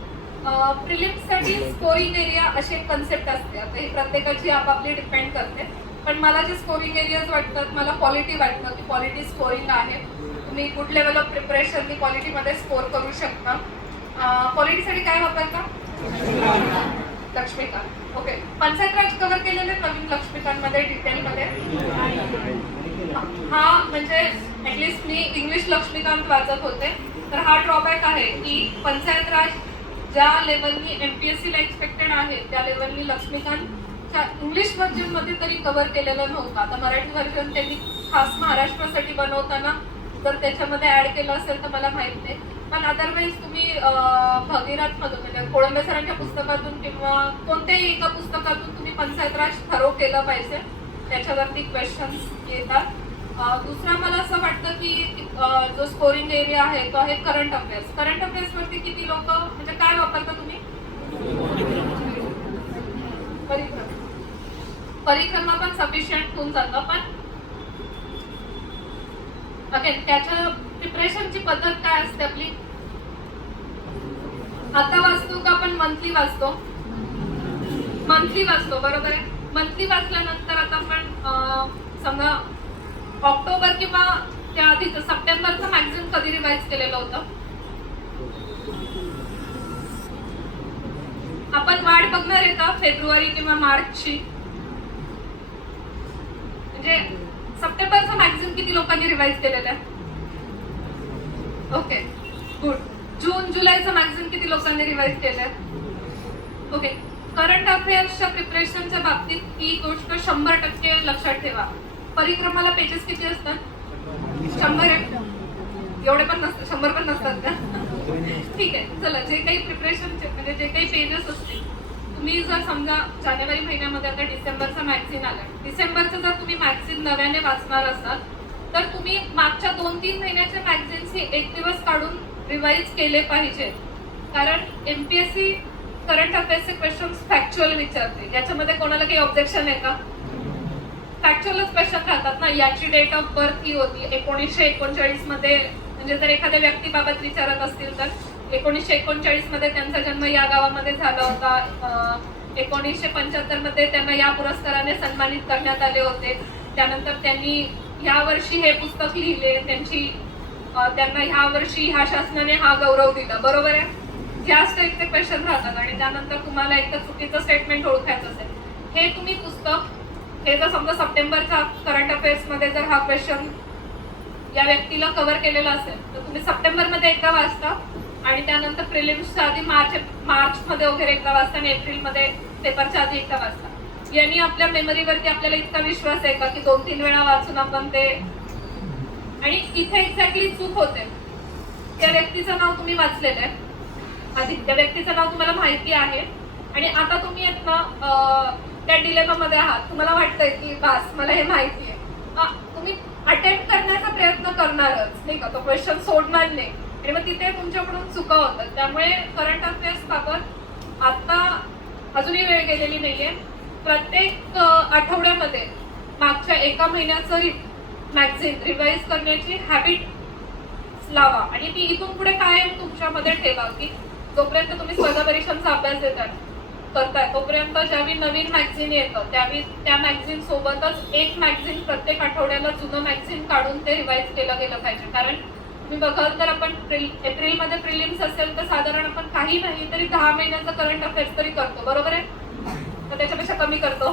प्रिलिम्ससाठी स्कोरिंग एरिया अशी एक कन्सेप्ट असते. आता ही प्रत्येकाची आपापली डिपेंड करते, पण मला जे स्कोरिंग एरियाज वाटतात, मला क्वालिटी वाटतं की क्वालिटी स्कोरिंग आहे. तुम्ही गुड लेवल ऑफ प्रिपरेशननी क्वालिटीमध्ये स्कोर करू शकता. क्वालिटीसाठी काय वापरता? लक्ष्मीकांत. ओके, पंचायत राज कव्हर केलेले नवीन लक्ष्मीकांतमध्ये डिटेलमध्ये. हा म्हणजे ऍटलिस्ट मी इंग्लिश लक्ष्मीकांत वाचत होते, तर हा ड्रॉबॅक आहे की पंचायत राज ज्या लेवलनी एमपीएससीला एक्सपेक्टेड आहे त्या लेवलनी लक्ष्मीकांतच्या इंग्लिश व्हर्जनमध्ये तरी कव्हर केलेलं नव्हतं. आता मराठी व्हर्जन त्यांनी खास महाराष्ट्रासाठी बनवताना जर त्याच्यामध्ये ऍड केलं असेल तर मला माहित नाही, पण अदरवाईज तुम्ही भगीरथ मधून म्हणजे कोळंबे सरांच्या पुस्तकातून किंवा कोणत्याही एका पुस्तकातून तुम्ही पंचायत राज ठरव केलं पाहिजे, त्याच्यावरती क्वेश्चन्स येतात. दुसरा मला असं वाटतं की जो स्कोरिंग एरिया आहे तो आहे करंट अफेअर्स. करंट अफेअर्स वरती किती लोक म्हणजे काय वापरता तुम्ही? परिक्रमा पण सफिशियंट होऊन जातं, पण अगेन त्याच्या प्रिपरेशनची पद्धत काय असते आपली? आता वाचतो का आपण मंथली वाचतो? मंथली वाचतो, बरोबर आहे. मंथली वाचल्यानंतर आता आपण समजा ऑक्टोबर किंवा त्या आधीच सप्टेंबरचं मॅगझिन कधी रिवाइज केलेलं होतं? आपण वाट बघणार आहे का फेब्रुवारी किंवा मार्चची? म्हणजे सप्टेंबरचं मॅगझिन किती लोकांनी रिवाइज केलेलं आहे? Okay, good. जून जुलैचं मॅगझिन किती लोकांनी रिवाइज केलंय? ओके. करंट अफेअर्सच्या प्रिपरेशनच्या बाबतीत ही गोष्ट 100% लक्षात ठेवा. परिक्रमाला पेजेस किती असतात? 100. एवढे पण नसतात, 100 पण नसतात का? ठीक आहे, चला. जे काही प्रिपरेशनचे म्हणजे जे काही पेजेस असतील, तुम्ही जर समजा जानेवारी महिन्यामध्ये आता डिसेंबरचा मॅगझिन आला, डिसेंबरचं जर तुम्ही मॅगझिन नव्याने वाचणार असाल तर तुम्ही मागच्या 2-3 महिन्याचे मॅगझिन्स हे एक दिवस काढून रिवाइज केले पाहिजे. कारण एमपीएससी करंट अफेअर्सचे क्वेश्चन्स फॅक्च्युअल विचारते. याच्यामध्ये कोणाला काही ऑब्जेक्शन आहे का? फॅक्च्युअलच क्वेश्चन राहतात ना. याची डेट ऑफ बर्थ ही होती 1939 मध्ये, म्हणजे जर एखाद्या व्यक्तीबाबत विचारत असतील तर 1939 मध्ये त्यांचा जन्म या गावामध्ये झाला होता. 1975 मध्ये त्यांना या पुरस्काराने सन्मानित करण्यात आले होते. त्यानंतर त्यांनी ह्या वर्षी हे पुस्तक लिहिले, त्यांना ह्या वर्षी ह्या शासनाने हा गौरव दिला, बरोबर आहे. ह्याच टाईपचे क्वेश्चन राहतात. आणि त्यानंतर तुम्हाला एक तर चुकीचं स्टेटमेंट ओळखायचं असेल, हे तुम्ही पुस्तक हे जर समजा सप्टेंबरच्या करंट अफेअर्स मध्ये जर हा क्वेश्चन या व्यक्तीला कव्हर केलेला असेल तर तुम्ही सप्टेंबरमध्ये एकदा वाचता आणि त्यानंतर प्रिलिम्सच्या आधी मार्च मध्ये वगैरे एकदा वाचता आणि एप्रिलमध्ये पेपरच्या आधी एकदा वाचता. यांनी आपल्या मेमरीवरती आपल्याला इतका विश्वास आहे का की 2-3 वेळा वाचून आपण ते. आणि इथे एक्झॅक्टली चूक होते. त्या व्यक्तीचं नाव तुम्ही वाचलेलं आहे आधी, त्या व्यक्तीचं नाव तुम्हाला माहिती आहे आणि आता तुम्ही आहेत ना त्या डिलेमामध्ये आहात. तुम्हाला वाटतंय की बस मला हे माहिती आहे, तुम्ही अटेम्प्ट करण्याचा प्रयत्न करणारच नाही का, तो क्वेश्चन सोडणार नाही आणि मग तिथे तुमच्याकडून चुका होतात. त्यामुळे करंट अफेअर्स बाबत आता अजूनही वेळ गेलेली नाहीये. प्रत्येक आठवड्यामध्ये मागच्या एका महिन्याचं मॅगझिन रिवाइज करण्याची हॅबिट लावा आणि ती इथून पुढे कायम तुमच्यामध्ये ठेवा की जोपर्यंत तुम्ही स्पर्धा परीक्षांचा अभ्यास देतात करताय तोपर्यंत ज्यावेळी नवीन मॅगझिन येतं त्यावेळी त्या मॅगझिन सोबतच एक मॅगझिन प्रत्येक आठवड्याला जुनं मॅगझिन काढून ते रिवाईज केलं गेलं पाहिजे. कारण तुम्ही बघाल तर आपण एप्रिलमध्ये प्रिलिम्स असेल तर साधारण आपण काही नाही तरी 10 महिन्याचं करंट अफेअर्स तरी करतो, बरोबर आहे? तर त्याच्यापेक्षा कमी करतो.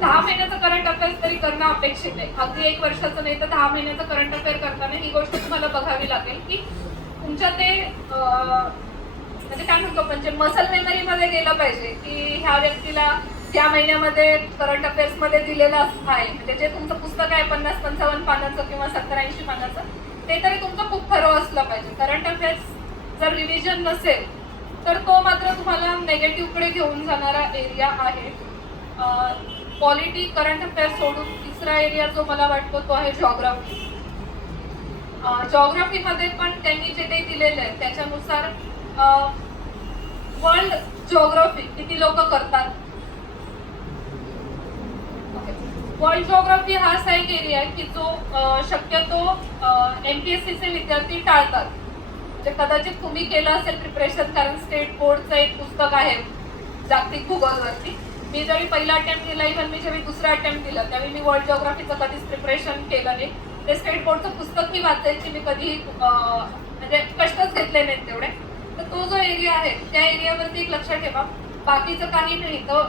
10 महिन्याचं करंट अफेअर्स तरी करणं अपेक्षित आहे. अगदी 1 वर्षाचं नाही तर 10 महिन्याचं करंट अफेअर करताना ही गोष्ट तुम्हाला बघावी लागेल की तुमच्या ते म्हणजे काय म्हणतो म्हणजे मसल मेमरीमध्ये गेलं पाहिजे की ह्या व्यक्तीला त्या महिन्यामध्ये करंट अफेअर्स मध्ये दिलेलं आहे. म्हणजे जे तुमचं पुस्तक आहे 50-55 पानाचं किंवा 70-80 पानाचं ते तरी तुमचं खूप खरं असलं पाहिजे. करंट अफेअर्स जर रिव्हिजन नसेल तर तो मात्र तुम्हाला नेगेटिव्हकडे घेऊन जाणारा एरिया आहे. पॉलिटी करंट अफेअर्स सोडून तिसरा एरिया जो मला वाटतो तो आहे जॉग्राफी. जॉग्राफीमध्ये पण त्यांनी जे काही दिलेलं आहे त्याच्यानुसार वर्ल्ड जॉग्राफी किती लोक करतात. वर्ल्ड जॉग्राफी हा असा एक एरिया आहे की जो शक्यतो MPSCचे विद्यार्थी टाळतात. म्हणजे कदाचित तुम्ही केलं असेल प्रिपरेशन, कारण स्टेट बोर्डचं एक पुस्तक आहे जागतिक भूगोलवरती. मी ज्यावेळी पहिला अटेम्प्ट दिला, इव्हन मी ज्यावेळी दुसरा अटेम्प्ट दिला त्यावेळी मी वर्ल्ड जॉग्राफीचं कधीच प्रिपरेशन केलं नाही. ते स्टेट बोर्डचं पुस्तकही वाचायची मी कधीही म्हणजे कष्टच घेतले नाहीत तेवढे. तर तो जो एरिया आहे त्या एरियावरती एक लक्षात ठेवा, बाकीचं काही नाही तर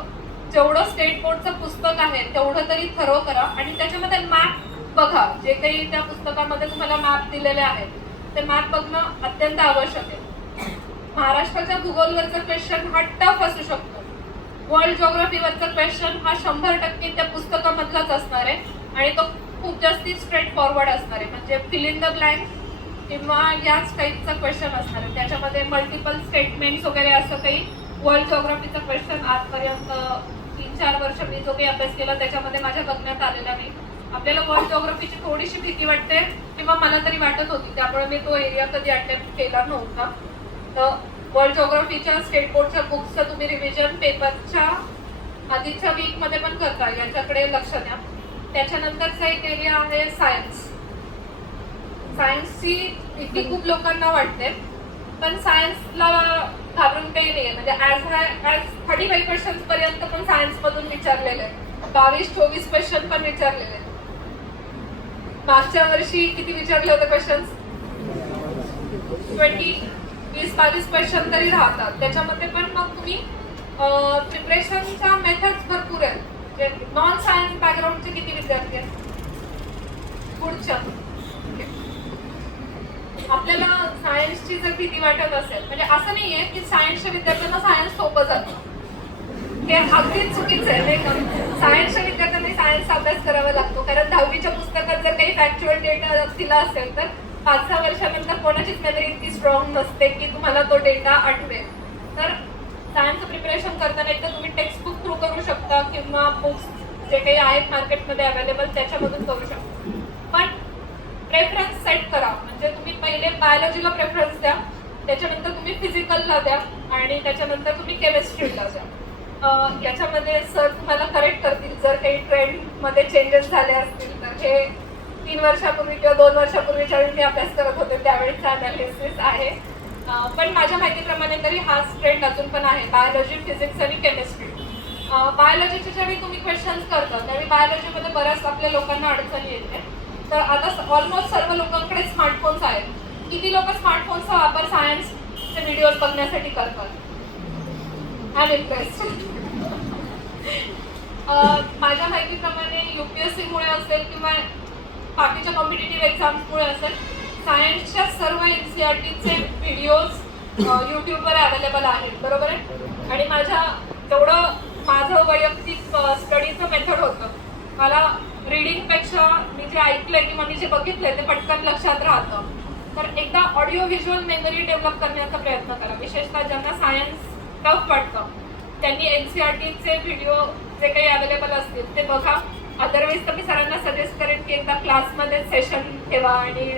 जेवढं स्टेट बोर्डचं पुस्तक आहे तेवढं तरी थरो करा आणि त्याच्यामध्ये मॅप बघा. जे काही त्या पुस्तकामध्ये तुम्हाला मॅप दिलेले आहेत ते मॅप बघणं अत्यंत आवश्यक आहे. महाराष्ट्राच्या भूगोलवरचा क्वेश्चन हा टफ असू शकतो. वर्ल्ड जॉग्राफीवरचा क्वेश्चन हा 100% त्या पुस्तकामधलाच असणार आहे आणि तो खूप जास्ती स्ट्रेट फॉरवर्ड असणार आहे. म्हणजे फिल इन द ब्लँक किंवा याच टाईपचा क्वेश्चन असणार आहे. त्याच्यामध्ये मल्टिपल स्टेटमेंट्स वगैरे असं काही वर्ल्ड जॉग्राफीचा क्वेश्चन आजपर्यंत 3-4 वर्ष मी जो काही अभ्यास केला त्याच्यामध्ये माझ्या बघण्यात आलेला नाही. आपल्याला वर्ल्ड जॉग्राफीची थोडीशी भीती वाटते किंवा मला तरी वाटत होती, त्यामुळे मी तो एरिया कधी अटेम्प्ट केला नव्हता. तर वर्ल्ड जॉग्राफीच्या स्टेट बोर्डच्या बुक्सचं तुम्ही रिव्हिजन पेपरच्या आधीच्या वीकमध्ये पण करता, याच्याकडे लक्ष द्या. त्याच्यानंतरचा एक एरिया आहे सायन्स. सायन्सची भीती खूप लोकांना वाटते पण सायन्सला घाबरून काही नाही. म्हणजे ॲज 35 क्वेश्चन्स पर्यंत पण सायन्समधून विचारलेले आहेत. 22-24 क्वेश्चन पण विचारलेले आहेत. मागच्या वर्षी किती विचारले होते क्वेश्चन्स? 20-22 क्वेश्चन तरी राहतात. त्याच्यामध्ये पण मग तुम्ही प्रिपरेशनच्या मेथड्स भरपूर आहेत. म्हणजे नॉन सायन्स बॅकग्राऊंडचे किती विद्यार्थी आहेत? पुढच्या आपल्याला सायन्सची जर भीती वाटत असेल, म्हणजे असं नाहीये की सायन्सच्या विद्यार्थ्यांना सायन्स सोपं जातं, हे अगदीच चुकीचं आहे नाही का. सायन्सच्या विद्यार्थ्यांनी सायन्सचा अभ्यास करावा लागतो कारण 10वीच्या पुस्तकात जर काही फॅक्च्युअल डेटा दिला असेल तर 5-6 वर्षानंतर कोणाचीच मेमरी इतकी स्ट्रॉंग नसते की तुम्हाला तो डेटा आठवेल. तर सायन्सचं प्रिपरेशन करताना एकदा तुम्ही टेक्स्टबुक थ्रू करू शकता किंवा बुक्स जे काही आहेत मार्केटमध्ये अवेलेबल त्याच्यामधून करू शकता. पण प्रेफरन्स सेट करा. म्हणजे तुम्ही पहिले बायोलॉजीला प्रेफरन्स द्या, त्याच्यानंतर तुम्ही फिजिकलला द्या आणि त्याच्यानंतर तुम्ही केमिस्ट्रीला द्या. याच्यामध्ये सर तुम्हाला करेक्ट करतील जर काही ट्रेंडमध्ये चेंजेस झाले असतील तर. हे 3 वर्षापूर्वी किंवा 2 वर्षापूर्वीच्या वेळी मी अभ्यास करत होते त्यावेळीचा अनालिसिस आहे. पण माझ्या माहितीप्रमाणे तरी हाच ट्रेंड अजून पण आहे, बायोलॉजी, फिजिक्स आणि केमिस्ट्री. बायोलॉजीचे ज्यावेळी तुम्ही क्वेश्चन्स करता त्यावेळी बायोलॉजीमध्ये बऱ्याच आपल्या लोकांना अडचणी येते. तर आता ऑलमोस्ट सर्व लोकांकडे स्मार्टफोन्स आहेत. किती लोक स्मार्टफोनचा वापर सायन्सचे व्हिडिओज बघण्यासाठी करतात? I am impressed. माझ्या माहितीप्रमाणे UPSCमुळे असेल किंवा बाकीच्या कॉम्पिटेटिव्ह एक्झाम्समुळे असेल, सायन्सच्या सर्व NCERTचे व्हिडिओज यूट्यूबवर अवेलेबल आहेत, बरोबर आहे. आणि माझं वैयक्तिक स्टडीचं मेथड होतं. मला रीडिंगपेक्षा मी जे ऐकलंय किंवा मी जे बघितलंय ते पटकन लक्षात राहतं. तर एकदा ऑडिओ व्हिज्युअल मेमरी डेव्हलप करण्याचा प्रयत्न करा. विशेषतः ज्यांना सायन्स टफ वाटतं त्यांनी NCERTचे व्हिडिओ जे काही अवेलेबल असतील ते बघा. अदरवाईज तर मी सरांना सजेस्ट करेन की एकदा क्लासमध्ये सेशन ठेवा आणि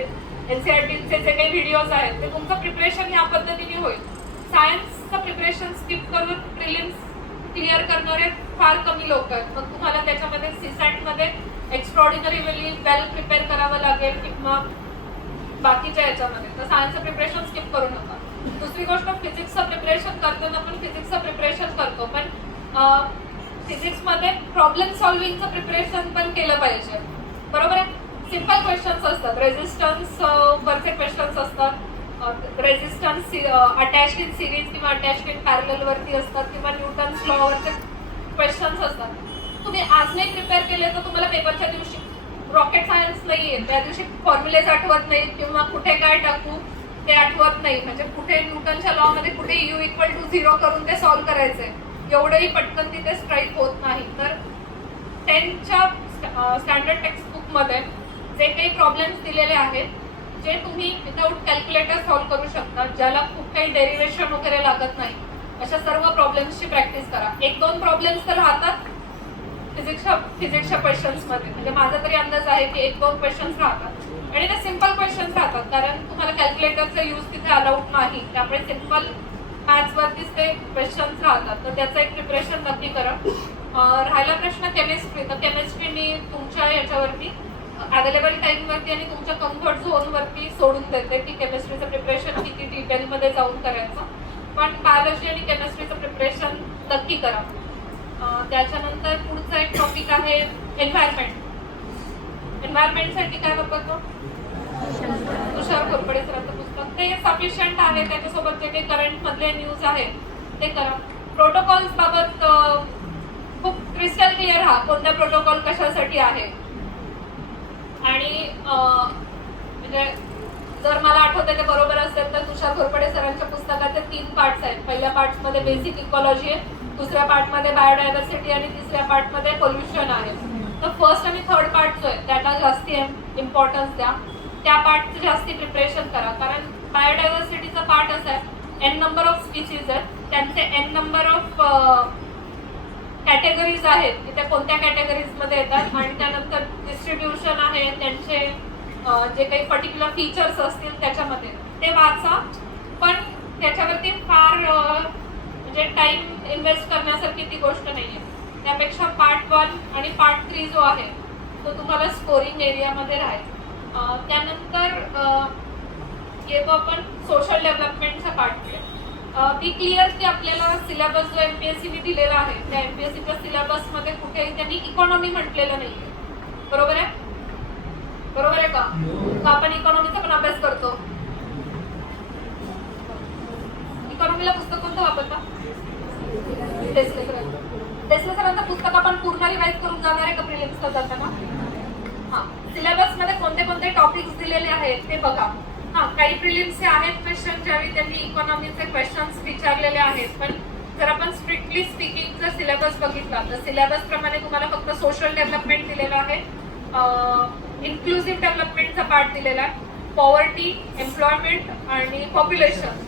NCERTचे जे काही व्हिडिओज आहेत ते तुमचं प्रिपरेशन या पद्धतीने होईल. सायन्सचं प्रिपरेशन स्किप करून प्रिलिम्स क्लिअर करणारे फार कमी लोक आहेत. मग तुम्हाला त्याच्यामध्ये CSATमध्ये एक्स्ट्रॉर्डिनरी वेल प्रिपेअर करावं लागेल किंवा बाकीच्या याच्यामध्ये, तर सायन्सचं प्रिपरेशन स्किप करू नका. दुसरी गोष्ट, फिजिक्सचं प्रिपरेशन करताना पण फिजिक्सचं प्रिपरेशन करतो, पण फिजिक्समध्ये प्रॉब्लेम सॉल्व्हिंगचं प्रिपरेशन पण केलं पाहिजे. बरोबर आहे. सिम्पल क्वेश्चन्स असतात, रेझिस्टन्स वरचे क्वेश्चन्स असतात, रेझिस्टन्स अटॅच्ड इन सिरीज किंवा अटॅच्ड इन पॅरलल वरती असतात, किंवा न्यूटन्स लॉ वरचे क्वेश्चन्स असतात. तुम्ही आज नाही प्रिपेअर केले तर तुम्हाला पेपरच्या दिवशी रॉकेट सायन्स नाहीये, त्या दिवशी फॉर्म्युलेज आठवत नाही किंवा कुठे काय टाकू ते आठवत नाही, म्हणजे कुठे न्यूटनच्या लॉ मध्ये कुठे U=0 करून ते सॉल्व्ह करायचंय, एवढंही पटकन तिथे स्ट्राईक होत नाही. तर 10च्या स्टँडर्ड टेक्स्टबुक मध्ये जे काही प्रॉब्लेम्स दिलेले आहेत, जे तुम्ही विदाउट कॅल्क्युलेटर सॉल्व्ह करू शकता, ज्याला खूप काही डेरिव्हेशन वगैरे लागत नाही, अशा सर्व प्रॉब्लेम्सची प्रॅक्टिस करा. 1-2 प्रॉब्लेम्स तर राहतात फिजिक्सच्या क्वेश्चन्स मध्ये, म्हणजे माझा तरी अंदाज आहे की 1-2 क्वेश्चन्स राहतात, आणि ते सिम्पल क्वेश्चन्स राहतात, कारण तुम्हाला कॅल्क्युलेटरचा यूज तिथे अलाउड नाही, त्यामुळे सिम्पल मॅथ्स वरतीच ते क्वेश्चन्स राहतात. तर त्याचं एक प्रिपरेशन नक्की करा. राहिला प्रश्न केमिस्ट्री, तर केमिस्ट्री मी तुमच्या याच्यावरती अवेलेबल टाईमवरती आणि तुमच्या कम्फर्ट झोनवरती सोडून देते की केमिस्ट्रीचं प्रिपरेशन किती डिटेलमध्ये जाऊन करायचं, पण बायोलॉजी आणि केमिस्ट्रीचं प्रिपरेशन नक्की करा. त्याच्यानंतर पुढचा एक टॉपिक आहे एन्व्हायरमेंट. एन्व्हायरमेंटसाठी काय वापरतो? तुषार घोरपडे सरांचं पुस्तक, ते सफिशियंट आहे. त्याच्यासोबत जे काही करंट मधले न्यूज आहे ते करा. प्रोटोकॉल्स बाबत खूप क्रिस्टल क्लिअर हा, कोणता प्रोटोकॉल कशासाठी आहे. आणि म्हणजे जर मला आठवतं ते बरोबर असेल तर तुषार घोरपडे सरांच्या पुस्तकाचे 3 पार्ट्स आहेत. पहिल्या पार्टमध्ये बेसिक इकॉलॉजी आहे, दुसऱ्या पार्टमध्ये बायोडायव्हर्सिटी आणि तिसऱ्या पार्टमध्ये पोल्युशन आहे. तर फर्स्ट आणि थर्ड पार्ट जो आहे त्याला जास्ती इम्पॉर्टन्स द्या, त्या पार्टचं जास्ती प्रिपरेशन करा. कारण बायोडायव्हर्सिटीचा पार्ट असा आहे, n नंबर ऑफ स्पीसीज आहेत, त्यांचे n नंबर ऑफ कॅटेगरीज आहेत की त्या कोणत्या कॅटेगरीजमध्ये येतात, आणि त्यानंतर डिस्ट्रीब्युशन आहे त्यांचे, जे काही पर्टिक्युलर फीचर्स असतील त्याच्यामध्ये ते वाचा. पण त्याच्यावरती फार म्हणजे टाइम इन्व्हेस्ट करण्यासारखी ती गोष्ट नाहीये. त्यापेक्षा पार्ट 1 आणि पार्ट 3 जो आहे तो तुम्हाला स्कोरिंग एरियामध्ये राहील. त्यानंतर येतो आपण सोशल डेव्हलपमेंटचा पार्ट. बी क्लिअर की आपल्याला सिलेबस जो MPSCने दिलेला आहे त्या MPSCच्या सिलेबसमध्ये कुठेही त्यांनी इकॉनॉमी म्हटलेलं नाहीये. बरोबर आहे? बरोबर आहे का? आपण इकॉनॉमीचा पण अभ्यास करतो. इकॉनॉमीला पुस्तक कोणतं वापरता? टेस्ला सरांचं पुस्तक आपण पूर्ण रिवाइज करून जाणार आहे का प्रिलिम्सला जाताना? हा, सिलेबस मध्ये कोणते कोणते टॉपिक्स दिलेले आहेत ते बघा. हा, काही प्रिलिम्सचे आहेत क्वेश्चन ज्यावेळी त्यांनी इकॉनॉमीचे क्वेश्चन्स विचारलेले आहेत, पण जर आपण स्ट्रिक्टली स्पीकिंग जर सिलेबस बघितला तर सिलेबस प्रमाणे तुम्हाला फक्त सोशल डेव्हलपमेंट दिलेला आहे, इन्क्लुसिव्ह डेव्हलपमेंटचा पार्ट दिलेला आहे, पॉवर्टी, एम्प्लॉयमेंट आणि पॉप्युलेशन,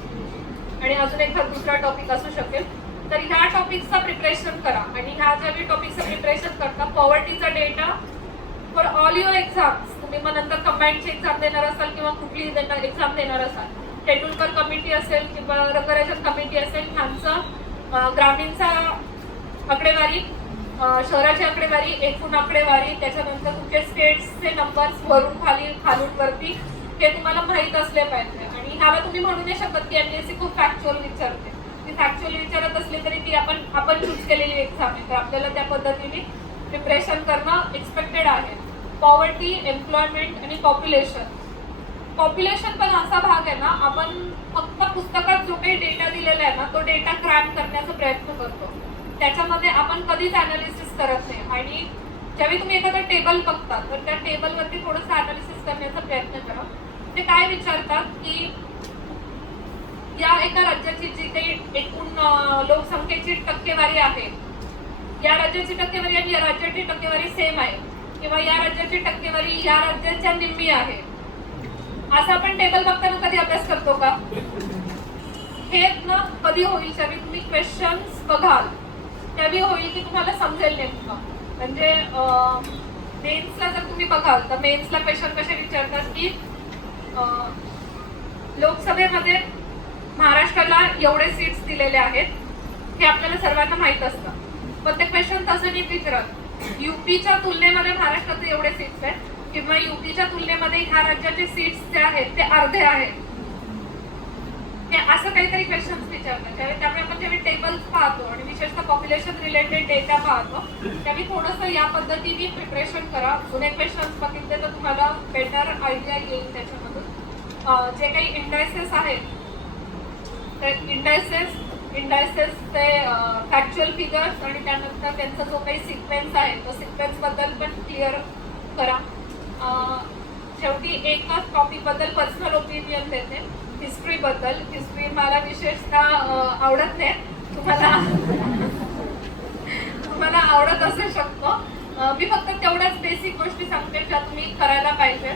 आणि अजून एक दुसरा टॉपिक असू शकेल. तर ह्या टॉपिकचा प्रिपरेशन करा. आणि ह्या ज्या टॉपिकचं प्रिपरेशन करता, पॉवर्टीचा data for all your exams, तुम्ही मग नंतर कंबाईनची एक्झाम देणार असाल किंवा कुठलीही एक्झाम देणार असाल, तेंडुलकर कमिटी असेल किंवा रंगराजन कमिटी असेल, ह्यांचं ग्रामीणचा आकडेवारी, शहराची आकडेवारी, एकूण आकडेवारी, त्याच्यानंतर तुमचे स्टेट्सचे नंबर्स वरून खालून वरती, हे तुम्हाला माहीत असले पाहिजे. आणि ह्याला तुम्ही म्हणू नाही शकत की MPSC खूप फॅक्च्युअल विचारते. ती फॅक्च्युअल विचारत असली तरी ती आपण चूज केलेली एक्झाम आहे, तर आपल्याला त्या पद्धतीने प्रिपरेशन करणं एक्सपेक्टेड आहे. पॉवर्टी, एम्प्लॉयमेंट आणि पॉप्युलेशन पण असा भाग आहे ना, आपण फक्त पुस्तकात जो काही डेटा दिलेला आहे ना तो डेटा क्रॅम करण्याचा प्रयत्न करतो, त्याच्यामध्ये आपण कधीच अनालिसिस करत नाही. आणि ज्यावेळी तुम्ही एखादा टेबल बघता तर त्या टेबलवरती थोडंसं अनालिसिस करण्याचा प्रयत्न करा. ते काय विचारतात की या एका राज्याची जी काही एकूण लोकसंख्येची टक्केवारी आहे, या राज्याची टक्केवारी आणि या राज्याची टक्केवारी सेम आहे, किंवा या राज्याची टक्केवारी या राज्याच्या निम्मी आहे, असं आपण टेबल बघताना कधी अभ्यास करतो का? हे ना कधी होईल ज्यावेळी तुम्ही क्वेश्चन्स बघाल त्यावेळी होईल की तुम्हाला समजेल नेमकं. म्हणजे मेन्सला जर तुम्ही बघाल तर मेन्सला क्वेश्चन कसे विचारतात की लोकसभेमध्ये महाराष्ट्राला एवढे सीट्स दिलेले आहेत, हे आपल्याला सर्वांना माहीत असतं, पण ते क्वेश्चन तसं नाही विचारत. UPच्या तुलनेमध्ये महाराष्ट्राचे एवढे सीट्स आहेत किंवा युपीच्या तुलनेमध्ये ह्या राज्याचे सीट्स जे आहेत ते अर्धे आहेत, हे असं काहीतरी क्वेश्चन्स विचारतात. त्यामुळे आपण जेव्हा टेबल्स पाहतो आणि विशेषतः पॉप्युलेशन रिलेटेड डेटा पाहतो त्यावेळी थोडंसं या पद्धतीने प्रिपरेशन करा. जुने क्वेश्चन्स बघितले तर तुम्हाला बेटर आयडिया येईल त्याच्यामधून. जे काही इंडायसेस आहेत ते इंडायसेस ते फॅक्च्युअल फिगर्स आणि त्यानंतर त्यांचा जो काही सिक्वेन्स आहे तो सिक्वेन्स बद्दल पण क्लिअर करा. शेवटी एकाच टॉपिक बद्दल पर्सनल ओपिनियन देते. हिस्ट्री बद्दल. हिस्ट्री मला विशेषतः आवडत नाही, तुम्हाला आवडत असू शकतो. मी फक्त तेवढ्याच बेसिक गोष्टी सांगते ज्या तुम्ही करायला पाहिजे.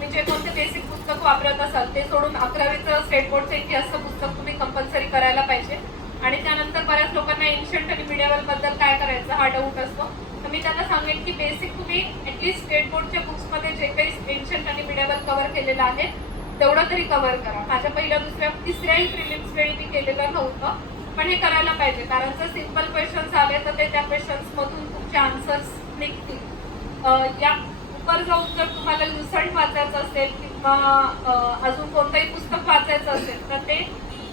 मी जे कोणते बेसिक पुस्तक वापरत असाल ते सोडून 11वीचं स्टेट बोर्डचं इतिहासचं पुस्तक तुम्ही कंपल्सरी करायला पाहिजे. आणि त्यानंतर बऱ्याच लोकांना एन्शंट आणि मिडिएवल बद्दल काय करायचं हा डाऊट असतो, तर मी त्यांना सांगेन की बेसिक तुम्ही ॲटलिस्ट स्टेट बोर्डच्या बुक्समध्ये जे काही एन्शंट आणि मिडिएवल कव्हर केलेलं आहे तेवढं तरी कव्हर करा. माझ्या पहिल्या दुसऱ्या तिसऱ्याही प्रिलिम्स वेळी मी केलेलं नव्हतं, पण हे करायला पाहिजे. कारण जर सिम्पल क्वेश्चन्स आले तर ते त्या क्वेश्चन्समधून तुमचे आन्सर्स निघतील. या वर जाऊन जर तुम्हाला लुसंट वाचायचं असेल किंवा अजून कोणतंही पुस्तक वाचायचं असेल तर ते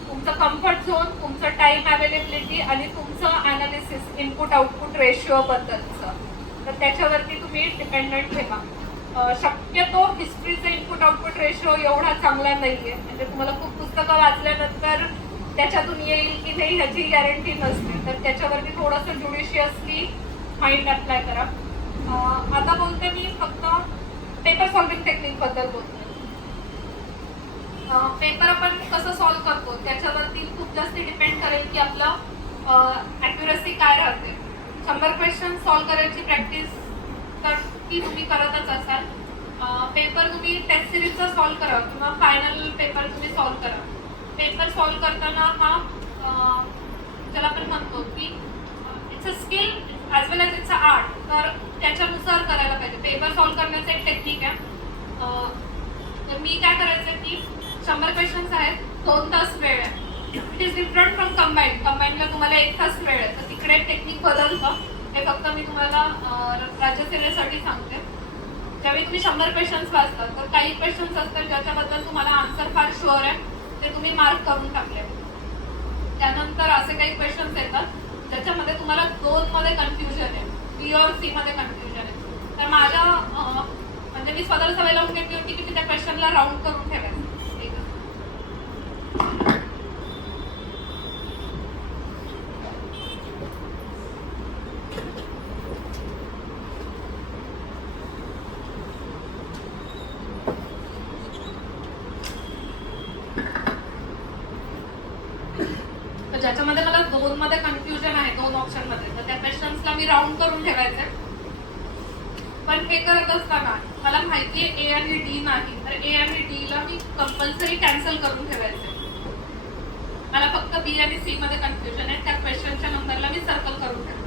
तुमचं कम्फर्ट झोन, तुमचं टाईम अवेलेबिलिटी आणि तुमचं अनालिसिस इनपुट आउटपुट रेशिओ बद्दलचं, तर त्याच्यावरती तुम्ही डिपेंडंट ठेवा. शक्यतो हिस्ट्रीचं इनपुट आउटपुट रेशिओ एवढा चांगला नाहीये, म्हणजे तुम्हाला खूप पुस्तकं वाचल्यानंतर त्याच्यातून येईल की नाही ह्याची गॅरंटी नसते, तर त्याच्यावरती थोडंसं ज्युडिशियसली माइंड अप्लाय करा. आता बोलते मी फक्त पेपर सॉल्विंग टेक्निक बद्दल बोलते. पेपर आपण कसं सॉल्व करतो त्याच्यावरती खूप जास्त डिपेंड करेल की आपलं ॲक्युरसी काय राहते. 100 क्वेश्चन सॉल्व करायची प्रॅक्टिस तर ती तुम्ही करतच असाल. पेपर तुम्ही टेस्ट सिरीजचा सॉल्व करा किंवा फायनल पेपर तुम्ही सॉल्व करा. पेपर सॉल्व करताना हा ज्याला आपण म्हणतो की it's a skill as well as it's a art, तर त्याच्यानुसार करायला पाहिजे. पेपर सॉल्व करण्याचं एक टेक्निक आहे. तर मी काय करायचं की 100 क्वेश्चन्स आहेत, 2 तास वेळ आहे. इट इज डिफरंट फ्रॉम कंबाईंडला तुम्हाला 1 तास वेळ आहे, तर तिकडे टेक्निक बदलतं. हे फक्त मी तुम्हाला राज्यसेवेसाठी सांगते. ज्यावेळी तुम्ही 100 क्वेश्चन्स वाचतात तर काही क्वेश्चन्स असतात ज्याच्याबद्दल तुम्हाला आन्सर फार शुअर आहे, ते तुम्ही मार्क करून टाकले. त्यानंतर असे काही क्वेश्चन्स येतात ज्याच्यामध्ये तुम्हाला 2 मध्ये कन्फ्युजन आहे, बी और सी मध्ये कन्फ्युजन आहे. तर माझ्या म्हणजे मी स्वतःला सवय लावून घेतली होती की त्या क्वेश्चनला राऊंड करून ठेवायचं. ज्याच्यामध्ये मला 2 मध्ये कन्फ्युजन आहे 2 ऑप्शन मध्ये, तर त्या क्वेश्चन्सला मी राऊंड करून ठेवायचे. पण हे करत असताना मला माहिती आहे ए आणि डी नाही, तर ए आणि डी ला मी कंपल्सरी कॅन्सल करून ठेवायचे. मला फक्त बी आणि सी मध्ये कन्फ्युजन आहे, त्या क्वेश्चनच्या नंबरला मी सर्कल करून ठेवणार.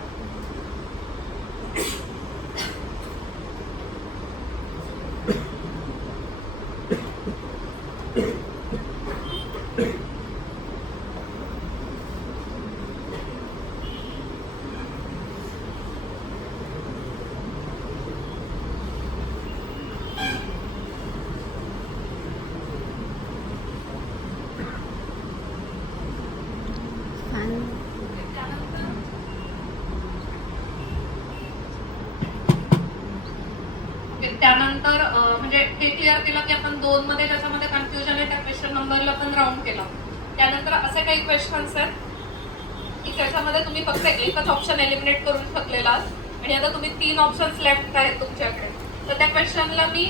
त्यानंतर म्हणजे हे क्लिअर केलं की आपण 2 मध्ये ज्याच्यामध्ये कन्फ्युजन आहे त्या क्वेश्चन नंबरला पण राऊंड केला. त्यानंतर असे काही क्वेश्चन्स आहेत की त्याच्यामध्ये तुम्ही फक्त एकच ऑप्शन एलिमिनेट करून शकलेला आणि आता तुम्ही 3 ऑप्शन्स लेफ्ट आहेत तुमच्याकडे, तर त्या क्वेश्चनला मी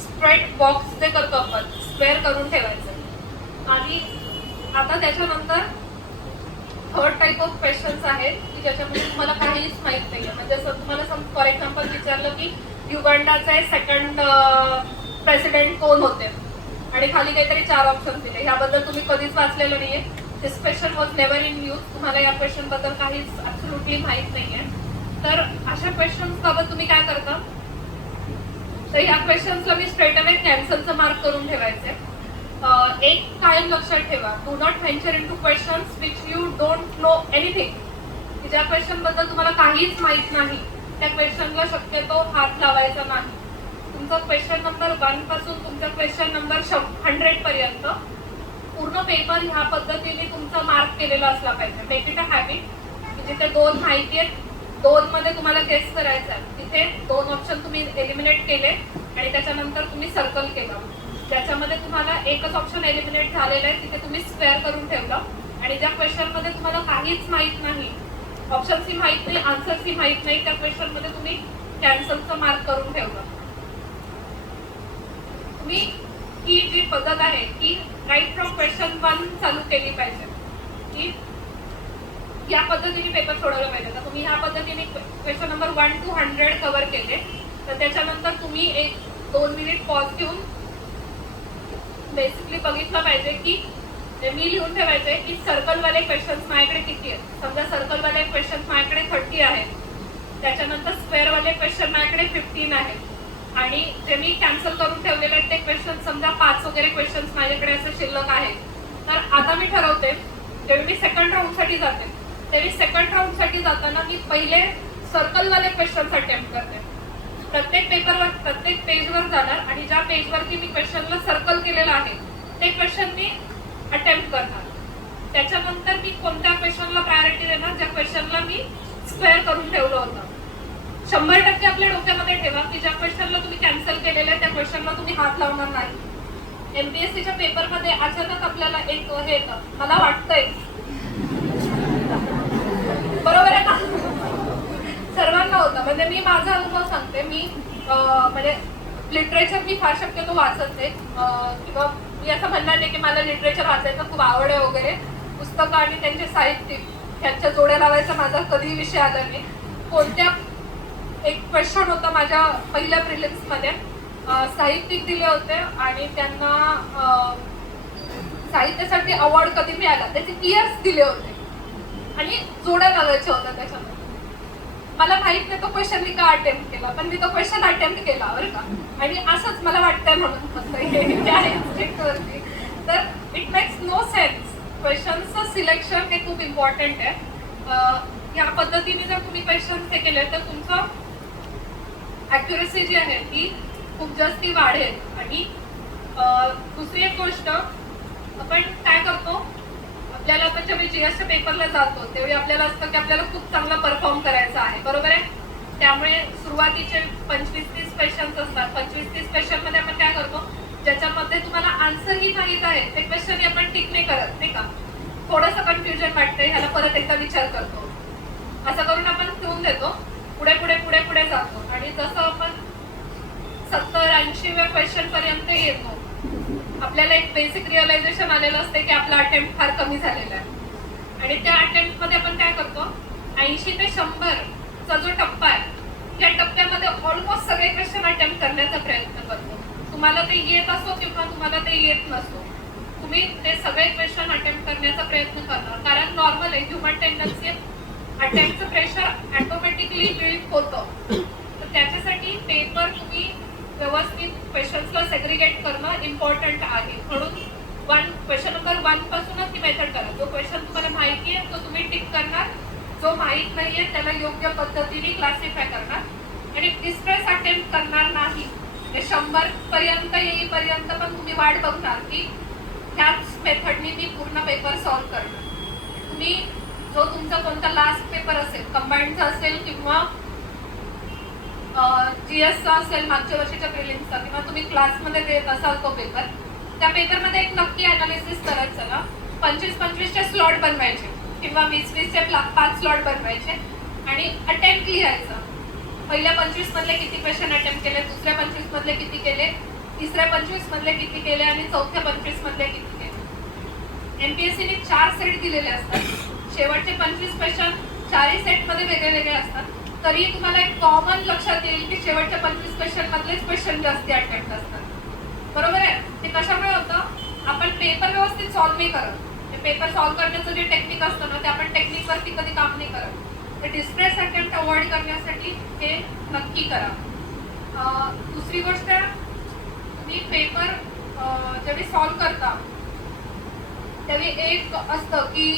स्ट्रेट बॉक्स जे करतो आपण स्क्वेअर करून ठेवायचं. आणि आता त्याच्यानंतर थर्ड टाईप ऑफ क्वेश्चन्स आहेत की ज्याच्यामध्ये तुम्हाला काहीच माहीत नाही आहे. म्हणजे असं तुम्हाला फॉर एक्झाम्पल विचारलं की युगांडाचे सेकंड प्रेसिडेंट कोण होते आणि खाली काहीतरी 4 ऑप्शन दिले, ह्याबद्दल तुम्ही कधीच वाचलेलं नाहीये. This question was never in news. तुम्हाला या क्वेश्चन बद्दल काहीच ॲब्सोल्युटली माहीत नाहीये. तर अशा क्वेश्चन्स बाबत तुम्ही काय करता, तर ह्या क्वेश्चन्सला मी स्ट्रेट अवे कॅन्सलचं मार्क करून ठेवायचे. एक कायम लक्षात ठेवा, do not venture into questions which you don't know anything. की ज्या क्वेश्चन बद्दल तुम्हाला काहीच माहीत नाही त्या क्वेश्चनला शक्यतो हात लावायचा नाही. तुमचं क्वेश्चन नंबर 1 पासून तुमचं क्वेश्चन नंबर 100 पर्यंत पूर्ण पेपर ह्या पद्धतीने तुमचा मार्क केलेला असला पाहिजे. Make it a habit. जिथे 2 माहिती आहेत, 2 मध्ये तुम्हाला गेस करायचं आहे, तिथे 2 ऑप्शन तुम्ही एलिमिनेट केले आणि त्याच्यानंतर तुम्ही सर्कल केलं. ज्याच्यामध्ये तुम्हाला एकच ऑप्शन एलिमिनेट झालेलं आहे तिथे तुम्ही स्क्वेअर करून ठेवलं. आणि ज्या क्वेश्चन मध्ये तुम्हाला काहीच माहित नाही, ऑप्शन्सही माहित नाही, आन्सर्सही माहित नाही, त्या क्वेश्चन मध्ये तुम्ही कॅन्सलचं मार्क करून ठेवलं. तुम्ही ही जी पद्धत आहे की राईट फ्रॉम क्वेश्चन 1 चालू केली पाहिजे, की या पद्धतीने पेपर सोडवला पाहिजे. तर तुम्ही ह्या पद्धतीने क्वेश्चन नंबर 1 to 100 कव्हर केले, तर त्याच्यानंतर तुम्ही 1-2 मिनिट पॉज घेऊन बेसिकली बघितलं पाहिजे की मी लिहून ठेवायचे की सर्कलवाले क्वेश्चन्स माझ्याकडे किती आहेत. समजा सर्कलवाले क्वेश्चन्स माझ्याकडे 30 आहेत, त्याच्यानंतर स्क्वेअरवाले क्वेश्चन माझ्याकडे 15 आहेत आणि जे मी कॅन्सल करून ठेवलेले आहेत ते क्वेश्चन समजा 5 वगैरे क्वेश्चन्स माझ्याकडे असे शिल्लक आहेत. तर आता मी ठरवते जेव्हा मी सेकंड राऊंडसाठी जाते तेव्हा सेकंड राऊंडसाठी जाताना मी पहिले सर्कलवाले क्वेश्चन्स अटेम्प्ट करते. प्रत्येक पेपरवर प्रत्येक पेजवर जाणार आणि ज्या पेजवरती मी क्वेश्चनला सर्कल केलेलं आहे ते क्वेश्चन मी अटेम्प्ट करणार. त्याच्यानंतर मी कोणत्या क्वेश्चनला प्रायोरिटी देणार, ज्या क्वेश्चनला मी स्क्वेअर करून ठेवलं होतं. 100% आपल्या डोक्यामध्ये ठेवा की ज्या क्वेश्चनला तुम्ही कॅन्सल केलेलं आहे त्या क्वेश्चनला तुम्ही हात लावणार नाही. एमपीएससीच्या पेपरमध्ये अचानक आपल्याला एक हे येतं, मला वाटतंय बरोबर आहे का, सर्वांना होतं. म्हणजे मी माझा अनुभव सांगते. मी म्हणजे लिटरेचर मी फार शक्यतो वाचते किंवा मी असं म्हणणार नाही की मला लिटरेचर वाचायचं खूप आवड आहे वगैरे. पुस्तकं आणि त्यांचे साहित्य ह्यांच्या जोड्या लावायचा माझा कधी विषय आला नाही. कोणत्या एक क्वेश्चन होता माझ्या पहिल्या प्रिलिम्समध्ये, साहित्यिक दिले होते आणि त्यांना साहित्यासाठी अवॉर्ड कधी मिळाला त्याचे इयर्स दिले होते आणि जोड्या लावायच्या होत्या त्याच्यामध्ये. मला माहित नाही तो क्वेश्चन मी का अटेम्प्ट केला, पण मी तो क्वेश्चन अटेम्प्ट केला बरं का. आणि असंच मला वाटतंय म्हणून तर इट मेक्स नो सेन्स. क्वेश्चनचं सिलेक्शन हे खूप इम्पॉर्टंट आहे. या पद्धतीने जर तुम्ही क्वेश्चन हे केले तर तुमचं ॲक्युरेसी जी आहे ती खूप जास्ती वाढेल. आणि दुसरी एक गोष्ट आपण काय करतो, आपल्याला आपण जेव्हा जीएसच्या पेपरला जातो तेव्हा आपल्याला असतं की आपल्याला खूप चांगला परफॉर्म करायचा आहे, बरोबर आहे. त्यामुळे सुरुवातीचे 25-30 क्वेश्चन्स असतात. 25-30 क्वेश्चन मध्ये आपण काय करतो, ज्याच्यामध्ये तुम्हाला आन्सरही माहित आहे ते क्वेश्चन आपण टिक नाही करत, नाही का. थोडंसं कन्फ्युजन वाटतंय, ह्याला परत एकदा विचार करतो, असं करून आपण ठेवून देतो. पुढे पुढे पुढे पुढे जातो आणि जसं आपण 70-80व्या क्वेश्चन पर्यंत येतो आपल्याला एक बेसिक रिअलायझेशन आलेलं असते की आपला अटेम्प्ट फार कमी झालेला आहे. आणि त्या अटेम्प्ट मध्ये आपण काय करतो, 80 ते 100 चा जो टप्पा आहे त्या टप्प्यामध्ये ऑलमोस्ट सगळे क्वेश्चन अटेम्प्ट करण्याचा प्रयत्न करतो. तुम्हाला ते येत असो किंवा तुम्हाला ते येत नसो, तुम्ही ते सगळे क्वेश्चन अटेम्प्ट करण्याचा प्रयत्न करणार. कारण नॉर्मल आहे, ह्युमन टेंडन्सी, अटेम्प्टचं प्रेशर ऑटोमॅटिकली बिल्ड होतं. तर त्याच्यासाठी पेपर तुम्ही व्यवस्थित क्वेश्चन्सला सेग्रिगेट करणं इम्पॉर्टंट आहे. म्हणून क्वेश्चन नंबर 1 पासूनच ती मेथड करा. जो क्वेश्चन तुम्हाला माहिती आहे तो तुम्ही टिक करणार, जो माहित नाहीये त्याला योग्य पद्धतीने क्लासिफाय करणार आणि डिस्ट्रेस अटेम्प्ट करणार नाही. 100 पर्यंत येईपर्यंत पण तुम्ही वाट बघणार की ह्याच मेथडनी मी पूर्ण पेपर सॉल्व्ह करणार. तुम्ही जो तुमचा कोणता लास्ट पेपर असेल, कंबाईंडचा असेल किंवा जीएसचा असेल, मागच्या वर्षीच्या प्रिलिम्सचा, किंवा तुम्ही क्लासमध्ये देत असाल तो पेपर, त्या पेपरमध्ये एक नक्की अनालिसिस करत चला. 25-25चे स्लॉट बनवायचे किंवा 20-20चे 5 स्लॉट बनवायचे आणि अटेम्प्ट लिहायचं. पहिल्या 25 मधले किती क्वेश्चन अटेम्प्ट केले, दुसऱ्या 25 मधले किती केले, तिसऱ्या 25 मधले किती केले आणि चौथ्या 25 मधले किती केले. एमपीएससीने 4 सेट दिलेले असतात. शेवटचे 25 क्वेश्चन 4ही सेटमध्ये वेगळे वेगळे असतात. तरी तुम्हाला एक कॉमन लक्षात येईल की शेवटच्या 25 क्वेश्चन मधलेच क्वेश्चन जास्ती अटेम्प्ट असतात, बरोबर आहे. ते कशामुळे होतं, आपण पेपर व्यवस्थित सॉल्व्ह नाही करत. पेपर सॉल्व्ह करण्याचं जे टेक्निक असतं ना ते आपण टेक्निकवरती कधी काम नाही करत. ते डिस्ट्रेस अटेम्प्ट अवॉइड करण्यासाठी हे नक्की करा. दुसरी गोष्ट, तुम्ही पेपर जेव्हा सॉल्व्ह करता तेव्हा एक असतं की